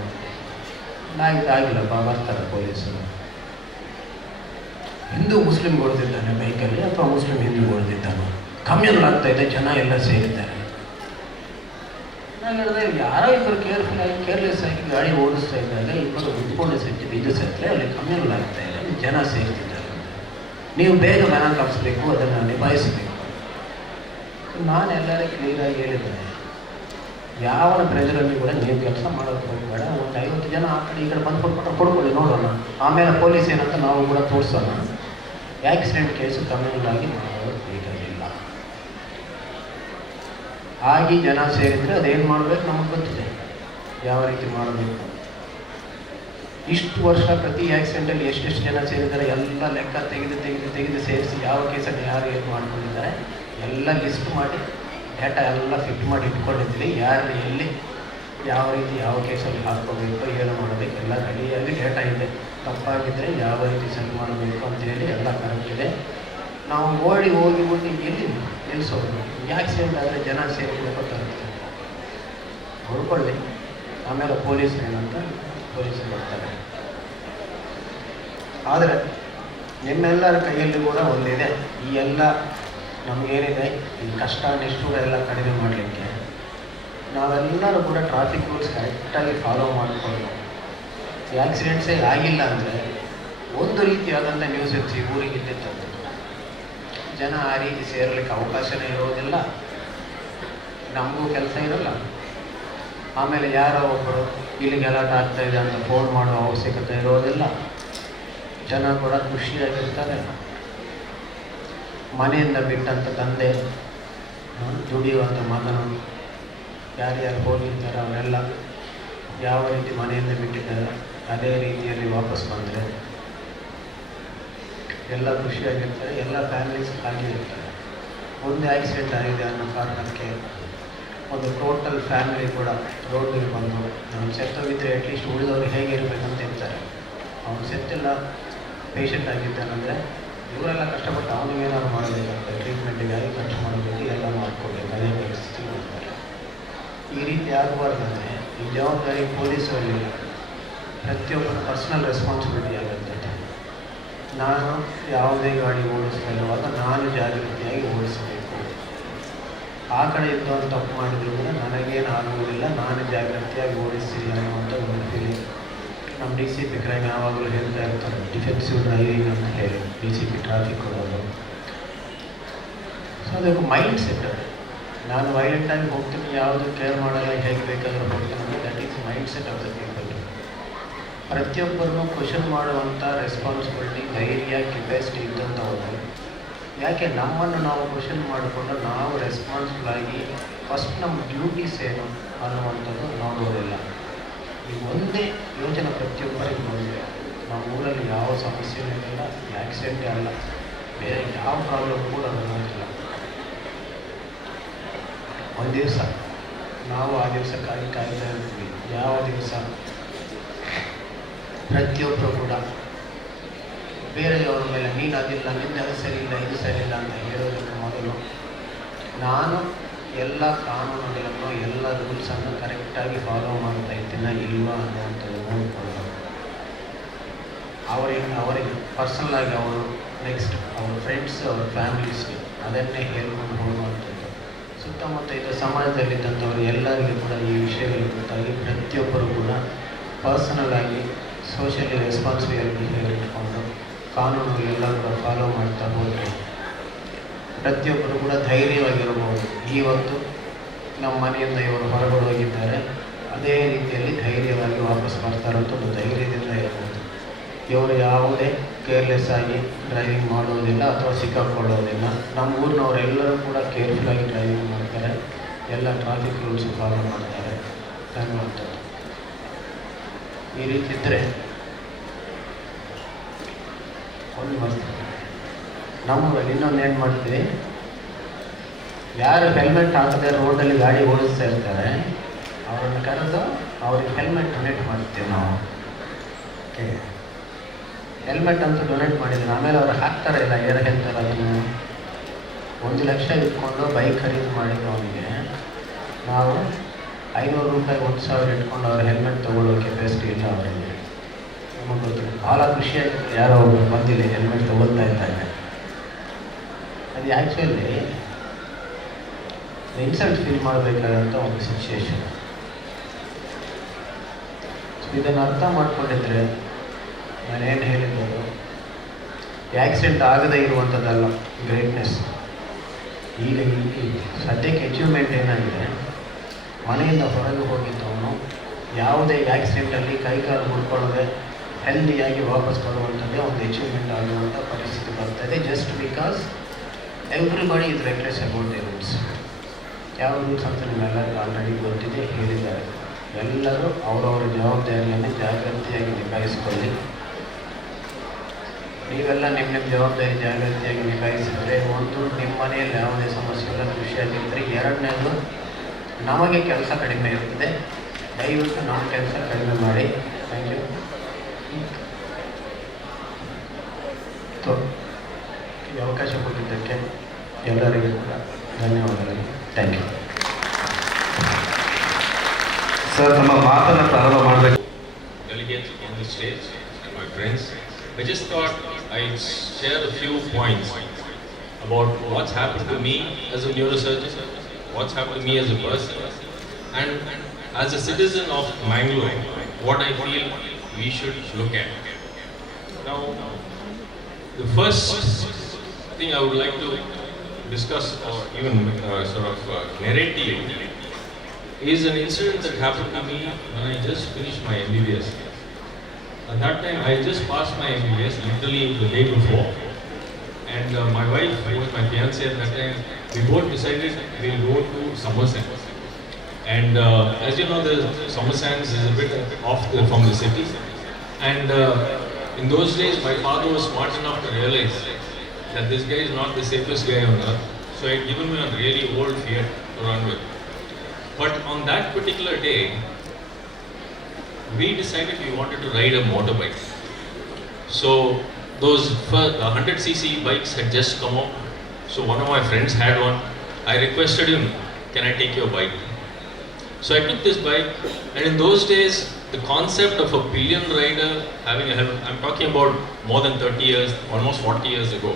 ಆಗಿಲ್ಲಪ್ಪ, ಬರ್ತಾರೆ ಪೊಲೀಸರು. ಹಿಂದೂ ಮುಸ್ಲಿಂ ಹೊಡೆದಿದ್ದಾನೆ ಬೈಕಲ್ಲಿ, ಅಥವಾ ಮುಸ್ಲಿಂ ಹಿಂದೂ ಹೊಡೆದಿದ್ದಾನೆ, ಕಮ್ಯುನಲ್ ಆಗ್ತಾ ಇದೆ, ಜನ ಎಲ್ಲ ಸೇರಿದ್ದಾರೆ. ನಾನು ಹೇಳಿದೆ, ಯಾರೋ ಇಬ್ಬರು ಕೇರ್ಲೆಸ್ ಆಗಿ ಗಾಡಿ ಓಡಿಸ್ತಾ ಇದ್ದಾಗ ಇಬ್ಬರು ಉದ್ಕೊಂಡು ಸೆಟ್ಟಿದ್ದು, ಇದು ಸತ್ತರೆ ಅಲ್ಲಿ ಕಮ್ಯುನಲ್ ಆಗ್ತಾ ಇದೆ, ಜನ ಸೇರ್ತಿದ್ದಾರೆ. ನೀವು ಬೇಗ ಮನ ಕಲಿಸ್ಬೇಕು, ಅದನ್ನು ನಿಭಾಯಿಸಬೇಕು. ನಾನು ಎಲ್ಲರಿಗೂ ಕ್ಲಿಯರಾಗಿ ಹೇಳಿದ್ದೇನೆ, ಯಾವನ ಪ್ರೆಜರಲ್ಲಿ ಕೂಡ ನೀವು ಕೆಲಸ ಮಾಡೋಕ್ಕೆ ಹೋಗಬೇಡ. ಒಂದು 50 ಜನ ಆ ಕಡೆ ಈ ಕಡೆ ಬಂದು ಕೊಡ್ಕೊಳ್ಳಿ, ನೋಡೋಣ, ಆಮೇಲೆ ಪೊಲೀಸ್ ಏನಂತ ನಾವು ಕೂಡ ತೋರಿಸೋಣ. ಆಕ್ಸಿಡೆಂಟ್ ಕೇಸು ಕಮ್ಯುನಲ್ ಆಗಿ ಮಾಡೋದು ಬೇಕಾಗಿಲ್ಲ. ಆಗಿ ಜನ ಸೇರಿದರೆ ಅದೇನು ಮಾಡಬೇಕು ನಮಗೆ ಗೊತ್ತಿದೆ, ಯಾವ ರೀತಿ ಮಾಡಬೇಕು. ಇಷ್ಟು ವರ್ಷ ಪ್ರತಿ ಆಕ್ಸಿಡೆಂಟಲ್ಲಿ ಎಷ್ಟೆಷ್ಟು ಜನ ಸೇರಿದ್ದಾರೆ ಎಲ್ಲ ಲೆಕ್ಕ ತೆಗೆದು ಸೇರಿಸಿ ಯಾವ ಕೇಸಲ್ಲಿ ಯಾರು ಏನು ಮಾಡ್ಕೊಂಡಿದ್ದಾರೆ ಎಲ್ಲ ಲಿಸ್ಟ್ ಮಾಡಿ ಡೇಟಾ ಎಲ್ಲ ಫಿಟ್ ಮಾಡಿ ಇಟ್ಕೊಂಡಿದ್ವಿ. ಯಾರು ಎಲ್ಲಿ ಯಾವ ರೀತಿ ಯಾವ ಕೇಸಲ್ಲಿ ಹಾಕ್ಕೋಬೇಕು, ಏನು ಮಾಡಬೇಕು ಎಲ್ಲ ರೆಡಿಯಾಗಿ ಡೇಟಾ ಇದೆ. ತಪ್ಪಾಗಿದ್ದರೆ ಯಾವ ರೀತಿ ಸರಿ ಮಾಡಬೇಕು ಅಂತೇಳಿ ಎಲ್ಲ ಕರೆಕ್ಟ್ ಇದೆ. ನಾವು ಓಡಿ ಹೋಗಿ ಎಲ್ಲಿ ನಿಲ್ಲಿಸೋದು, ಆಕ್ಸಿಡೆಂಟ್ ಆದರೆ ಜನ ಸೇರಿ ಗೊತ್ತಾಗುತ್ತೆ, ಹುಡ್ಕೊಳ್ಳಿ. ಆಮೇಲೆ ಪೊಲೀಸ್ ಏನಂತ ಪೊಲೀಸರು ಬರ್ತಾರೆ. ಆದರೆ ನಿಮ್ಮೆಲ್ಲರ ಕೈಯಲ್ಲಿ ಕೂಡ ಒಂದಿದೆ, ಈ ಎಲ್ಲ ನಮಗೇನಿದೆ ಈ ಕಷ್ಟ ನಿಷ್ಠುರ ಎಲ್ಲ ಕಡಿಮೆ ಮಾಡಲಿಕ್ಕೆ ನಾವೆಲ್ಲರೂ ಕೂಡ ಟ್ರಾಫಿಕ್ ರೂಲ್ಸ್ ಕರೆಕ್ಟಾಗಿ ಫಾಲೋ ಮಾಡಿಕೊಂಡು ಈ ಆಕ್ಸಿಡೆಂಟ್ಸೇ ಆಗಿಲ್ಲ ಅಂದರೆ ಒಂದು ರೀತಿಯಾದಂಥ ನ್ಯೂಸ್ ಹೆಚ್ಚಿ ಊರಿಗೆ ಇದ್ದಿತ್ತು. ಜನ ಆ ರೀತಿ ಸೇರಲಿಕ್ಕೆ ಅವಕಾಶನೇ ಇರೋದಿಲ್ಲ, ನಮಗೂ ಕೆಲಸ ಇರೋಲ್ಲ. ಆಮೇಲೆ ಯಾರೋ ಒಬ್ಬರು ಇಲ್ಲಿ ಗಲಾಟೆ ಆಗ್ತಾಯಿದೆ ಅಂತ ಫೋನ್ ಮಾಡೋ ಅವಶ್ಯಕತೆ ಇರೋದಿಲ್ಲ. ಜನ ಕೂಡ ಖುಷಿಯಾಗಿರ್ತಾರೆ. ಮನೆಯಿಂದ ಬಿಟ್ಟಂಥ ತಂದೆ, ದುಡಿಯುವಂಥ ಮಗನು, ಯಾರ್ಯಾರು ಹೋಗಿರ್ತಾರೆ ಅವರೆಲ್ಲ ಯಾವ ರೀತಿ ಮನೆಯಿಂದ ಬಿಟ್ಟಿದ್ದಾರೆ ಅದೇ ರೀತಿಯಲ್ಲಿ ವಾಪಸ್ ಬಂದರೆ ಎಲ್ಲ ಖುಷಿಯಾಗಿರ್ತಾರೆ. ಎಲ್ಲ ಫ್ಯಾಮಿಲೀಸ್ ಆಗಿರ್ತಾರೆ. ಒಂದು ಆಕ್ಸಿಡೆಂಟ್ ಆಗಿದೆ ಅನ್ನೋ ಕಾರಣಕ್ಕೆ ಒಂದು ಟೋಟಲ್ ಫ್ಯಾಮಿಲಿ ಕೂಡ ರೋಡಿಗೆ ಬಂದು ನಾವು ಸೆತ್ತೋಗಿದ್ದರೆ ಅಟ್ಲೀಸ್ಟ್ ಉಳಿದವರು ಹೇಗಿರಬೇಕಂತ ಇರ್ತಾರೆ. ಅವನು ಸೆತ್ತಿಲ್ಲ, ಪೇಷಂಟ್ ಆಗಿದ್ದಾನಂದರೆ ಇವರೆಲ್ಲ ಕಷ್ಟಪಟ್ಟು ಅವನಿಗೆ ಏನಾದ್ರು ಮಾಡಬೇಕಾಗ್ತದೆ, ಟ್ರೀಟ್ಮೆಂಟಿಗಾಗಿ ಖರ್ಚು ಮಾಡಬೇಕು, ಎಲ್ಲ ಮಾಡ್ಕೋಬೇಕು, ಅದೇ ಪರಿಸ್ಥಿತಿ ಮಾಡ್ತಾರೆ. ಈ ರೀತಿ ಆಗಬಾರ್ದಂದರೆ ಈ ಜವಾಬ್ದಾರಿ ಪೊಲೀಸರಲ್ಲಿ ಪ್ರತಿಯೊಬ್ಬರ ಪರ್ಸನಲ್ ರೆಸ್ಪಾನ್ಸಿಬಿಲಿಟಿ ಆಗುತ್ತೆ. ನಾನು ಯಾವುದೇ ಗಾಡಿ ಓಡಿಸ್ತಾ ಇರುವಾಗ ನಾನು ಜಾಗೃತಿಯಾಗಿ ಓಡಿಸಬೇಕು. ಆ ಕಡೆ ಇದ್ದವನು ತಪ್ಪು ಮಾಡಿದ್ರು ಕೂಡ ನನಗೇನು ಆಗುವುದಿಲ್ಲ, ನಾನು ಜಾಗೃತಿಯಾಗಿ ಓಡಿಸ್ತೀನಿ ಅನ್ನುವಂಥ ಒಂದು ಫೀಲಿಂಗ್. ನಮ್ಮ DCP ಕ್ರೈಮ್ ಯಾವಾಗಲೂ ಹೇಳ್ತಾ ಇರ್ತಾರೆ, ಡಿಫೆನ್ಸಿವ್ ಡ್ರೈವಿಂಗ್ ಅಂತ ಹೇಳಿ DCP ಟ್ರಾಫಿಕ್ ಕೊಡೋದು. ಸೊ ಅದಕ್ಕೆ ಮೈಂಡ್ ಸೆಟ್ ಅದು. ನಾನು ವೈಲೆಂಟಾಗಿ ಹೋಗ್ತೀನಿ, ಯಾವುದು ಕೇರ್ ಮಾಡಲ್ಲ, ಹೇಗೆ ಬೇಕಾದರೂ ಹೋಗ್ತೀನಿ ಅಂದರೆ that is mind set of the people. ಪ್ರತಿಯೊಬ್ಬರನ್ನು ಕ್ವಶನ್ ಮಾಡುವಂಥ ರೆಸ್ಪಾನ್ಸಿಬಿಲಿಟಿ, ಧೈರ್ಯ, ಕೆಪಾಸಿಟಿ ಇದ್ದಂಥವ್ರು. ಯಾಕೆ ನಮ್ಮನ್ನು ನಾವು ಕ್ವಶನ್ ಮಾಡಿಕೊಂಡು ನಾವು ರೆಸ್ಪಾನ್ಸಿಬಲ್ ಆಗಿ ಫಸ್ಟ್ ನಮ್ಮ ಡ್ಯೂಟೀಸ್ ಏನು ಅನ್ನುವಂಥದ್ದು ನೋಡೋದಿಲ್ಲ. ಈ ಒಂದೇ ಯೋಚನೆ ಪ್ರತಿಯೊಬ್ಬರಿಗೆ ಬಂದಿದೆ. ನಮ್ಮ ಊರಲ್ಲಿ ಯಾವ ಸಮಸ್ಯೆನೂ ಇಲ್ಲ, ಆಕ್ಸಿಡೆಂಟೇ ಅಲ್ಲ, ಬೇರೆ ಯಾವ ಪ್ರಾಬ್ಲಮ್ ಕೂಡ ಬರೋದಿಲ್ಲ. ಒಂದು ದಿವಸ ನಾವು ಆ ದಿವಸಕ್ಕಾಗಿ ಕಾಯ್ತಾ ಇರ್ತೀವಿ. ಯಾವ ದಿವಸ ಪ್ರತಿಯೊಬ್ಬರು ಕೂಡ ಬೇರೆಯವರ ಮೇಲೆ ನೀನು ಅದಿಲ್ಲ, ನಿನ್ನೆ ಅದು ಸರಿ ಇಲ್ಲ, ಇದು ಸರಿ ಇಲ್ಲ ಅಂತ ಹೇಳೋದಕ್ಕೆ ಮೊದಲು ನಾನು ಎಲ್ಲ ಕಾನೂನುಗಳನ್ನು, ಎಲ್ಲ ರೂಲ್ಸನ್ನು ಕರೆಕ್ಟಾಗಿ ಫಾಲೋ ಮಾಡ್ತಾ ಇದ್ದೀನ ಇಲ್ವಾ ಅನ್ನುವಂಥದ್ದು ನೋಡಿಕೊಳ್ಳೋದು. ಅವರಿಗೆ ಪರ್ಸನಲಾಗಿ ಅವರು ನೆಕ್ಸ್ಟ್ ಅವ್ರ ಫ್ರೆಂಡ್ಸ್, ಅವ್ರ ಫ್ಯಾಮಿಲೀಸ್ಗೆ ಅದನ್ನೇ ಹೇಳ್ಕೊಂಡು ಹೋಗುವಂಥದ್ದು. ಸುತ್ತಮುತ್ತ ಇದು ಸಮಾಜದಲ್ಲಿದ್ದಂಥವ್ರು ಎಲ್ಲರಿಗೂ ಕೂಡ ಈ ವಿಷಯಗಳು ಗೊತ್ತಾಗಿ ಪ್ರತಿಯೊಬ್ಬರು ಕೂಡ ಪರ್ಸನಲ್ ಆಗಿ ಸೋಷಿಯಲಿ ರೆಸ್ಪಾನ್ಸಿಬಿಲಿಟಿ ಹೇಳಿಟ್ಕೊಂಡು ಕಾನೂನುಗಳೆಲ್ಲ ಕೂಡ ಫಾಲೋ ಮಾಡ್ತಾ ಹೋದರೆ ಪ್ರತಿಯೊಬ್ಬರು ಕೂಡ ಧೈರ್ಯವಾಗಿರಬಹುದು. ಇವತ್ತು ನಮ್ಮ ಮನೆಯಿಂದ ಇವರು ಹೊರಗಡೆ ಹೋಗಿದ್ದಾರೆ, ಅದೇ ರೀತಿಯಲ್ಲಿ ಧೈರ್ಯವಾಗಿ ವಾಪಸ್ ಬರ್ತಾರಂತ ಒಂದು ಧೈರ್ಯದಿಂದ ಇರ್ಬೋದು. ಇವರು ಯಾವುದೇ ಕೇರ್ಲೆಸ್ ಆಗಿ ಡ್ರೈವಿಂಗ್ ಮಾಡೋದಿಲ್ಲ ಅಥವಾ ಸಿಕ್ಕಾಕೊಳ್ಳೋದಿಲ್ಲ. ನಮ್ಮ ಊರಿನವರೆಲ್ಲರೂ ಕೂಡ ಕೇರ್ಫುಲ್ಲಾಗಿ ಡ್ರೈವಿಂಗ್ ಮಾಡ್ತಾರೆ, ಎಲ್ಲ ಟ್ರಾಫಿಕ್ ರೂಲ್ಸ್ ಫಾಲೋ ಮಾಡ್ತಾರೆ ಅನ್ನುವಂಥದ್ದು. ಈ ರೀತಿ ಇದ್ದರೆ ಒಂದು ಬರ್ತದೆ. ನಮ್ಮೂರಲ್ಲಿ ಇನ್ನೊಂದು ಏನು ಮಾಡ್ತೀವಿ, ಯಾರು ಹೆಲ್ಮೆಟ್ ಹಾಕದೆ ರೋಡಲ್ಲಿ ಗಾಡಿ ಓಡಿಸ್ತಾ ಇರ್ತಾರೆ ಅವರನ್ನು ಕರೆದು ಅವ್ರಿಗೆ ಹೆಲ್ಮೆಟ್ ಡೊನೇಟ್ ಮಾಡ್ತೀವಿ ನಾವು. ಓಕೆ, ಹೆಲ್ಮೆಟ್ ಅಂತೂ ಡೊನೇಟ್ ಮಾಡಿದ್ರು. ಆಮೇಲೆ ಅವ್ರು ಹಾಕ್ತಾರೆ ಇಲ್ಲ, ಏನು ಹೇಳ್ತಾರೆ ಅದನ್ನು 1 ಲಕ್ಷ ಇಟ್ಕೊಂಡು ಬೈಕ್ ಖರೀದಿ ಮಾಡಿದ್ರು ಅವನಿಗೆ ನಾವು 500 ರೂಪಾಯಿ 1,000 ಇಟ್ಕೊಂಡು ಅವ್ರ ಹೆಲ್ಮೆಟ್ ತೊಗೊಳ್ಳೋ ಕೆಪಾಸಿಟಿ ಇಲ್ಲ ಅವರಿಗೆ. ನಮಗೆ ಗೊತ್ತಿಲ್ಲ, ಭಾಳ ಖುಷಿಯಾಗಿತ್ತು. ಯಾರೋ ಒಬ್ಬರು ಬಂದಿಲ್ಲ ಹೆಲ್ಮೆಟ್ ತೊಗೊಳ್ತಾ ಇದ್ದಾರೆ. ಅದು ಆ್ಯಕ್ಚುಲಿ ಇನ್ಸಲ್ಟ್ ಫೀಲ್ ಮಾಡಬೇಕಾದಂಥ ಒಂದು ಸಿಚುಯೇಷನ್. ಇದನ್ನು ಅರ್ಥ ಮಾಡ್ಕೊಂಡಿದ್ರೆ ನಾನೇನು ಹೇಳಿದ್ದು, ಆ್ಯಕ್ಸಿಡೆಂಟ್ ಆಗದೇ ಇರುವಂಥದ್ದಲ್ಲ ಗ್ರೇಟ್ನೆಸ್. ಈಗ ಸದ್ಯಕ್ಕೆ ಅಚೀವ್ಮೆಂಟ್ ಏನಾಗಿದೆ, ಮನೆಯಿಂದ ಹೊರಗೆ ಹೋಗಿದ್ದವನು ಯಾವುದೇ ಆ್ಯಕ್ಸಿಡೆಂಟಲ್ಲಿ ಕೈಕಾಲು ಮುಡ್ಕೊಳ್ಳದೆ ಹೆಲ್ದಿಯಾಗಿ ವಾಪಸ್ ಬರುವಂಥದ್ದೇ ಒಂದು ಅಚೀವ್ಮೆಂಟ್ ಆಗುವಂಥ ಪರಿಸ್ಥಿತಿ ಬರ್ತದೆ. Just because everybody is reckless about the rules. ಯಾವ ರೂಲ್ಸ್ ಅಂತ ನಿಮ್ಮೆಲ್ಲರಿಗೂ ಆಲ್ರೆಡಿ ಗೊತ್ತಿದೆ, ಹೇಳಿದ್ದಾರೆ. ಎಲ್ಲರೂ ಅವರವರ ಜವಾಬ್ದಾರಿಯನ್ನು ಜಾಗೃತಿಯಾಗಿ ನಿಭಾಯಿಸಿಕೊಳ್ಳಿ. ನೀವೆಲ್ಲ ನಿಮ್ಮ ಜವಾಬ್ದಾರಿ ಜಾಗೃತಿಯಾಗಿ ನಿಭಾಯಿಸಿದರೆ, ಒಂದು ನಿಮ್ಮ ಮನೆಯಲ್ಲಿ ಯಾವುದೇ ಸಮಸ್ಯೆಗಳ ಖುಷಿಯಾಗಿದ್ದರೆ, ಎರಡನೇದು ನಮಗೆ ಕೆಲಸ ಕಡಿಮೆ ಇರ್ತದೆ. ದಯವಿಟ್ಟು ನಮ್ಮ ಕೆಲಸ ಕಡಿಮೆ ಮಾಡಿ. Thank you. ಈ ಅವಕಾಶ ಕೊಟ್ಟಿದ್ದಕ್ಕೆ ಎಲ್ಲರಿಗೂ ಕೂಡ ಧನ್ಯವಾದಗಳು. Thank you. ಸರ್, ನಮ್ಮ ಮಾತನ್ನು ಪ್ರಾರಂಭ ಮಾಡಬೇಕು. Delegates on the stage and my friends, I just thought I'd share a few points about what's happened to me as a neurosurgeon, what's happened to me as a person, and as a citizen of Mangalore, what I feel we should look at. Now, the first thing I would like to discuss or even narrate to you is an incident that happened to me when I just finished my MBBS. At that time, I just passed my MBBS literally the day before, and my wife, who was my fiancée at that time, we both decided we'll go to Somerset. And as you know, the Somerset is a bit off from the city, and in those days, my father was smart enough to realize that this guy is not the safest guy on earth, so he had given me a really old Fiat to run with. But on that particular day, we decided we wanted to ride a motorbike. So those 100cc bikes had just come out. So one of my friends had one. I requested him, can I take your bike? So I took this bike, and in those days, the concept of a pillion rider having a helmet, I'm talking about more than 30 years, almost 40 years ago.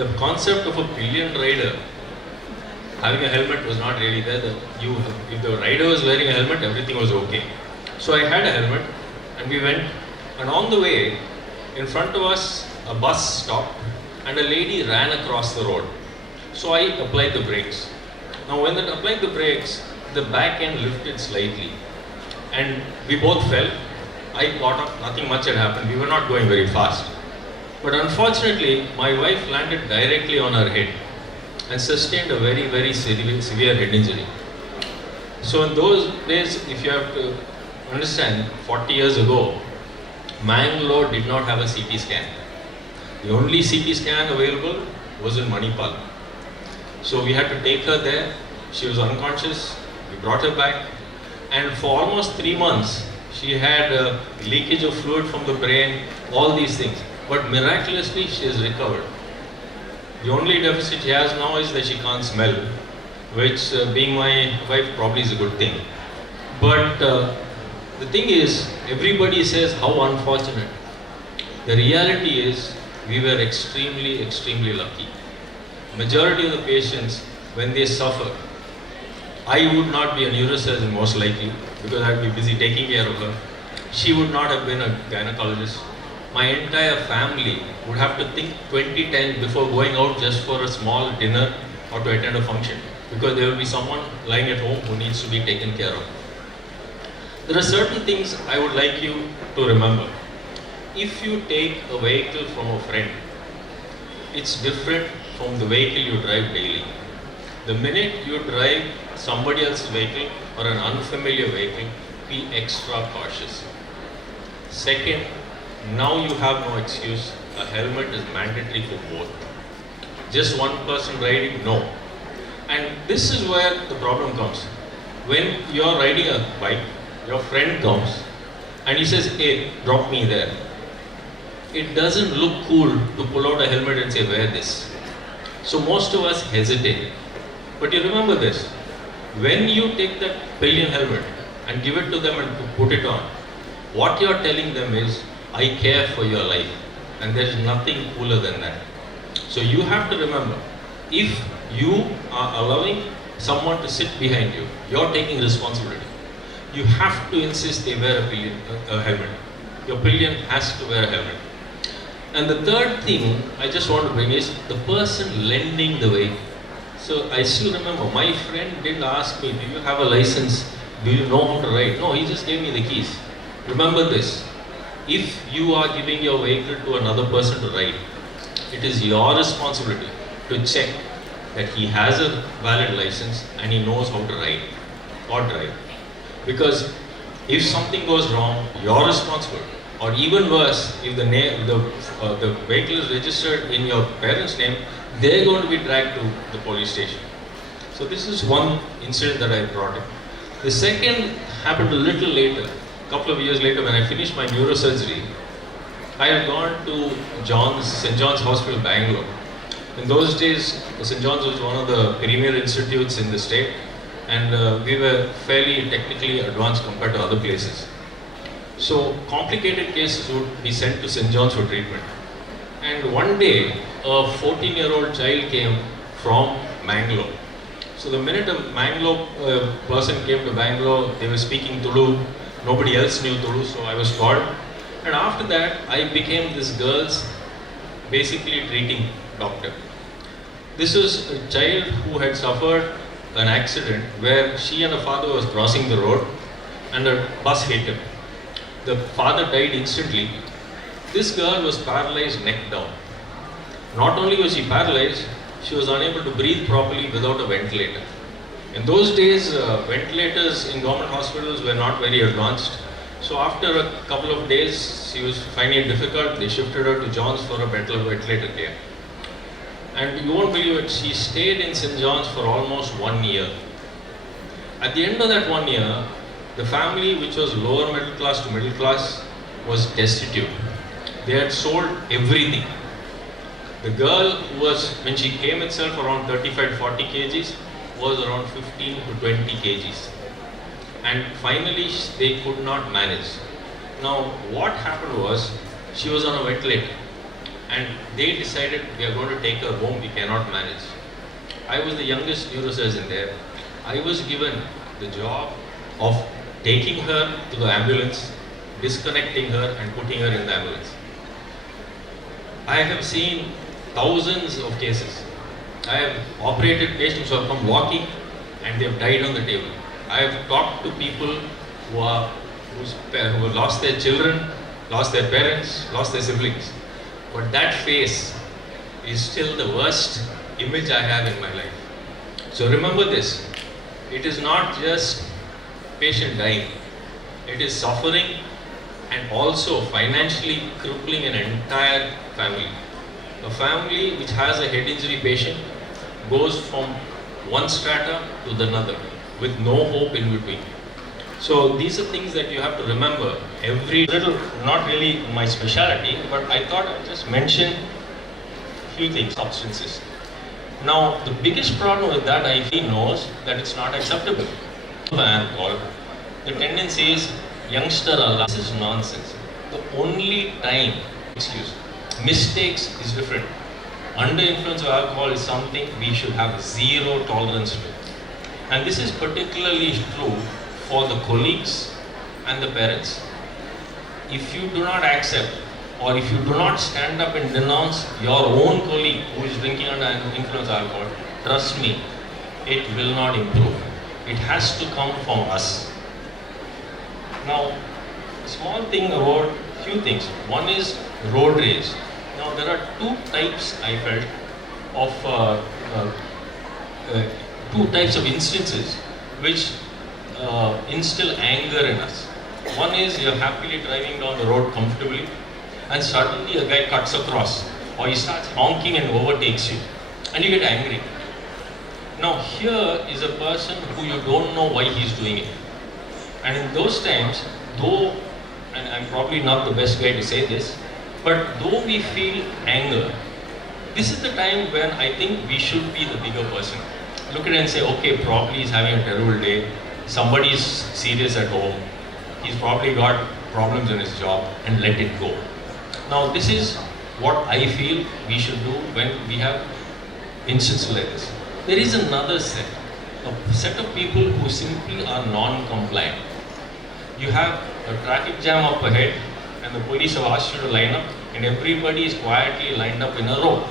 The concept of a pillion rider having a helmet was not really there. If the rider was wearing a helmet, everything was okay. So I had a helmet, and we went, and on the way, in front of us, a bus stopped, and a lady ran across the road. So I applied the brakes. Now when I applied the brakes, the back end lifted slightly, and we both fell. I got up, nothing much had happened, we were not going very fast. But unfortunately, my wife landed directly on her head and sustained a very, very severe head injury. So in those days, if you have to understand, 40 years ago, Mangalore did not have a CT scan. The only CT scan available was in Manipal. So we had to take her there. She was unconscious. We brought her back, and for almost 3 months, she had leakage of fluid from the brain, all these things. But miraculously, she has recovered. The only deficit she has now is that she can't smell, which being my wife probably is a good thing. But the thing is, everybody says how unfortunate. The reality is, we were extremely, extremely lucky. Majority of the patients, when they suffer, I would not be a neurosurgeon most likely, because I would be busy taking care of her. She would not have been a gynecologist. My entire family would have to think 20 times before going out just for a small dinner or to attend a function, because there will be someone lying at home who needs to be taken care of. There are certain things I would like you to remember. If you take a vehicle from a friend, it's different from the vehicle you drive daily. The minute you drive somebody else's vehicle or an unfamiliar vehicle, be extra cautious. Second, now you have no excuse. A helmet is mandatory for both. Just one person riding, no. And this is where the problem comes. When you're riding a bike, your friend comes and he says, hey, drop me there. It doesn't look cool to pull out a helmet and say, wear this. So most of us hesitate. But you remember this, when you take that pillion helmet and give it to them and put it on, what you're telling them is, I care for your life, and there is nothing cooler than that. So you have to remember, if you are allowing someone to sit behind you, you're taking responsibility. You have to insist they wear a helmet. Your pillion has to wear a helmet. And the third thing I just want to bring is the person lending the vehicle. So I still remember, my friend didn't ask me, do you have a license? Do you know how to ride? No, he just gave me the keys. Remember this, if you are giving your vehicle to another person to ride, it is your responsibility to check that he has a valid license and he knows how to ride or drive. Because if something goes wrong, you're responsible. Or even worse, if the vehicle is registered in your parents' name, they're going to be dragged to the police station. So this is one incident that I brought in. The second happened a little later, a couple of years later when I finished my neurosurgery. I had gone to St. John's Hospital, Bangalore. In those days, St. John's was one of the premier institutes in the state, and we were fairly technically advanced compared to other places. So complicated cases would be sent to St. John's for treatment. And one day, a 14-year-old child came from Bangalore. So the minute a Bangalore person came to Bangalore, they were speaking Tulu. Nobody else knew Tulu, so I was called. And after that, I became this girl's basically treating doctor. This was a child who had suffered an accident where she and her father was crossing the road and a bus hit him. The father died instantly. This girl was paralyzed neck down. Not only was she paralyzed, she was unable to breathe properly without a ventilator. In those days, ventilators in government hospitals were not very advanced. So after a couple of days, she was finding it difficult. They shifted her to John's for a better ventilator care. And you won't believe it, she stayed in St. John's for almost 1 year. At the end of that 1 year, the family, which was lower middle class to middle class, was destitute. They had sold everything. The girl who was, when she came itself around 35-40 kgs, was around 15 to 20 kgs. And finally, they could not manage. Now, what happened was, she was on a ventilator. And they decided, we are going to take her home, we cannot manage. I was the youngest neurosurgeon there. I was given the job of taking her to the ambulance, disconnecting her and putting her in the ambulance. I have seen thousands of cases. I have operated patients who have come walking and they have died on the table. I have talked to people who have lost their children, lost their parents, lost their siblings. But that face is still the worst image I have in my life. So remember this, it is not just patient dying, it is suffering and also financially crippling an entire family. A family which has a head injury patient goes from one strata to another with no hope in between. So these are things that you have to remember every little, not really my specialty, but I thought I'd just mention a few things, substances. Now, the biggest problem with that, I feel, knows that it's not acceptable. Alcohol, the tendency is, youngster Allah, this is nonsense. The only time, mistakes is different. Under influence of alcohol is something we should have zero tolerance to. And this is particularly true for the colleagues and the parents. If you do not accept or if you do not stand up and denounce your own colleague who is drinking under influence of alcohol, trust me, it will not improve. It has to come from us. Now, a small thing about few things. One is road rage. Now, there are two types, I felt, of two types of instances which instill anger in us. One is you're happily driving down the road comfortably and suddenly a guy cuts across or he starts honking and overtakes you and you get angry. Now here is a person who you don't know why he's doing it. And in those times, though, and I'm probably not the best guy to say this, but though we feel anger, this is the time when I think we should be the bigger person. Look at it and say, okay, probably he's having a terrible day, somebody is serious at home, he's probably got problems in his job, and let it go. Now this is what I feel we should do when we have instances like this. There is another set, a set of people who simply are non-compliant. You have a traffic jam up ahead and the police have asked you to line up and everybody is quietly lined up in a row.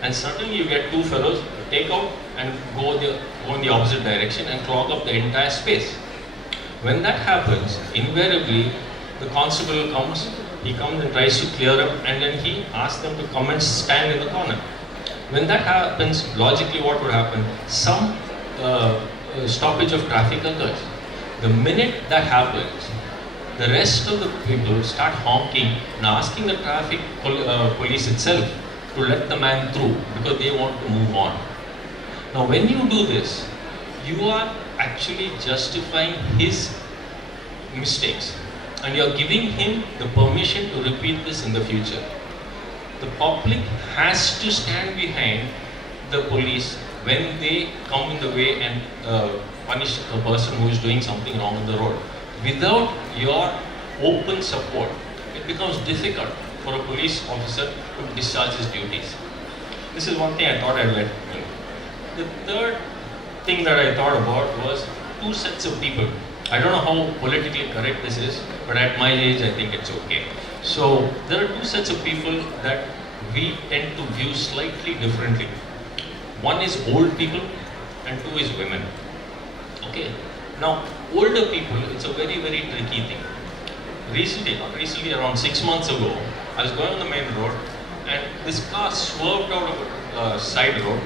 And suddenly you get two fellows take out and go in the opposite direction and clog up the entire space. When that happens, invariably the constable comes, he comes and tries to clear up and then he asks them to come and stand in the corner. When that happens, logically what would happen? Some stoppage of traffic occurs. The minute that happens, the rest of the people start honking and asking the traffic police itself to let the man through because they want to move on. Now when you do this, you are actually justifying his mistakes and you are giving him the permission to repeat this in the future. The public has to stand behind the police when they come in the way and punish a person who is doing something wrong on the road. Without your open support, it becomes difficult for a police officer to discharge his duties. This is one thing I thought I'd let you know. The third thing that I thought about was two sets of people. I don't know how politically correct this is, but at my age I think it's okay. So there are two sets of people that we tend to view slightly differently. One is old people and two is women. Okay. Now older people, it's a very, very tricky thing. Recently, around 6 months ago, I was going on the main road and this car swerved out of a side road,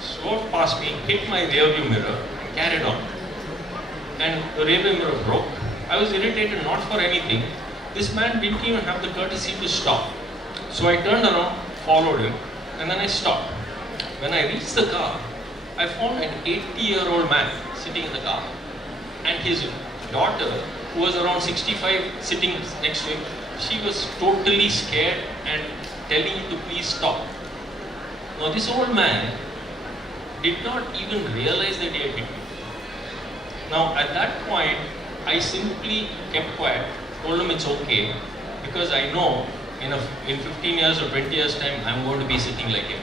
swerved past me, hit my rear view mirror and carried on. And the rear view mirror broke. I was irritated not for anything. This man didn't even have the courtesy to stop. So I turned around, followed him, and then I stopped. When I reached the car, I found an 80-year-old man sitting in the car and his daughter, who was around 65, sitting next to him. She was totally scared and telling him to please stop. Now this old man did not even realize that he had hit me. Now at that point, I simply kept quiet, told him it's okay, because I know in 15 years or 20 years time, I'm going to be sitting like him.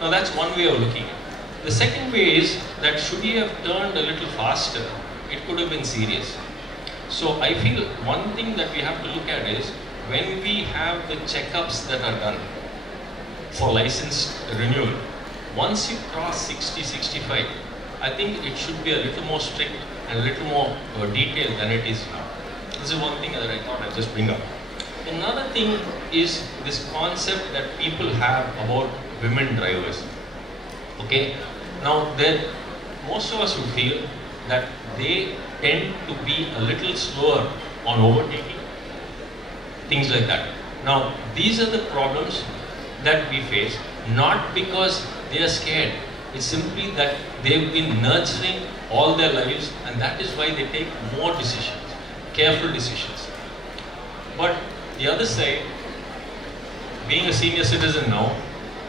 Now that's one way of looking at it. The second way is that should he have turned a little faster, it could have been serious. So I feel one thing that we have to look at is when we have the checkups that are done for license renewal, once you cross 60, 65, I think it should be a little more strict and a little more detailed than it is now. This is one thing that I thought I'd just bring up. Another thing is this concept that people have about women drivers. Okay, now most of us would feel that they tend to be a little slower on overtaking, things like that. Now, these are the problems that we face, not because they are scared. It's simply that they've been nurturing all their lives, and that is why they take more decisions, careful decisions. But the other side, being a senior citizen now,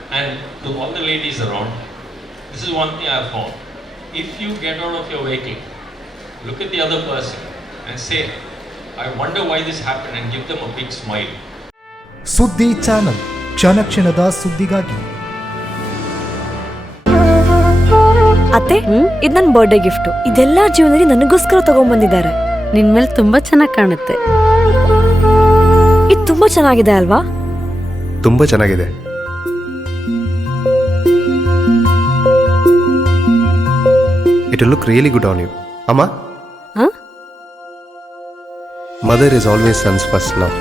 and to all the ladies around, this is one thing I've found. If you get out of your vehicle, look at the other person and say, I wonder why this happened, and give them a big smile. ಸುದ್ದಿ channel, ಕ್ಷಣ ಕ್ಷಣದ ಸುದ್ದಿಗಾಗಿ. ಅತ್ತೆ, ಇದು ನನ್ನ birthday gift. ಇದೆಲ್ಲ ಜೀವನದಲ್ಲಿ ನನಗೋಸ್ಕರ ತಗೊಂಡ್ಬಂದಿದ್ದಾರೆ. ನಿನ್ ಮೇಲೆ ತುಂಬಾ ಚೆನ್ನಾಗಿ ಕಾಣುತ್ತೆ. ಇದು ತುಂಬಾ ಚೆನ್ನಾಗಿದೆ ಅಲ್ವಾ? ತುಂಬಾ ಚೆನ್ನಾಗಿದೆ. It will look really good on you. Amma? Huh? Mother is always son's first love.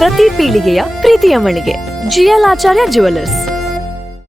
ಪ್ರತಿ ಪೀಳಿಗೆಯ ಪ್ರೀತಿಯ ಮಳಿಗೆ, GL ಆಚಾರ್ಯ ಜುವೆಲ್ಲರ್ಸ್.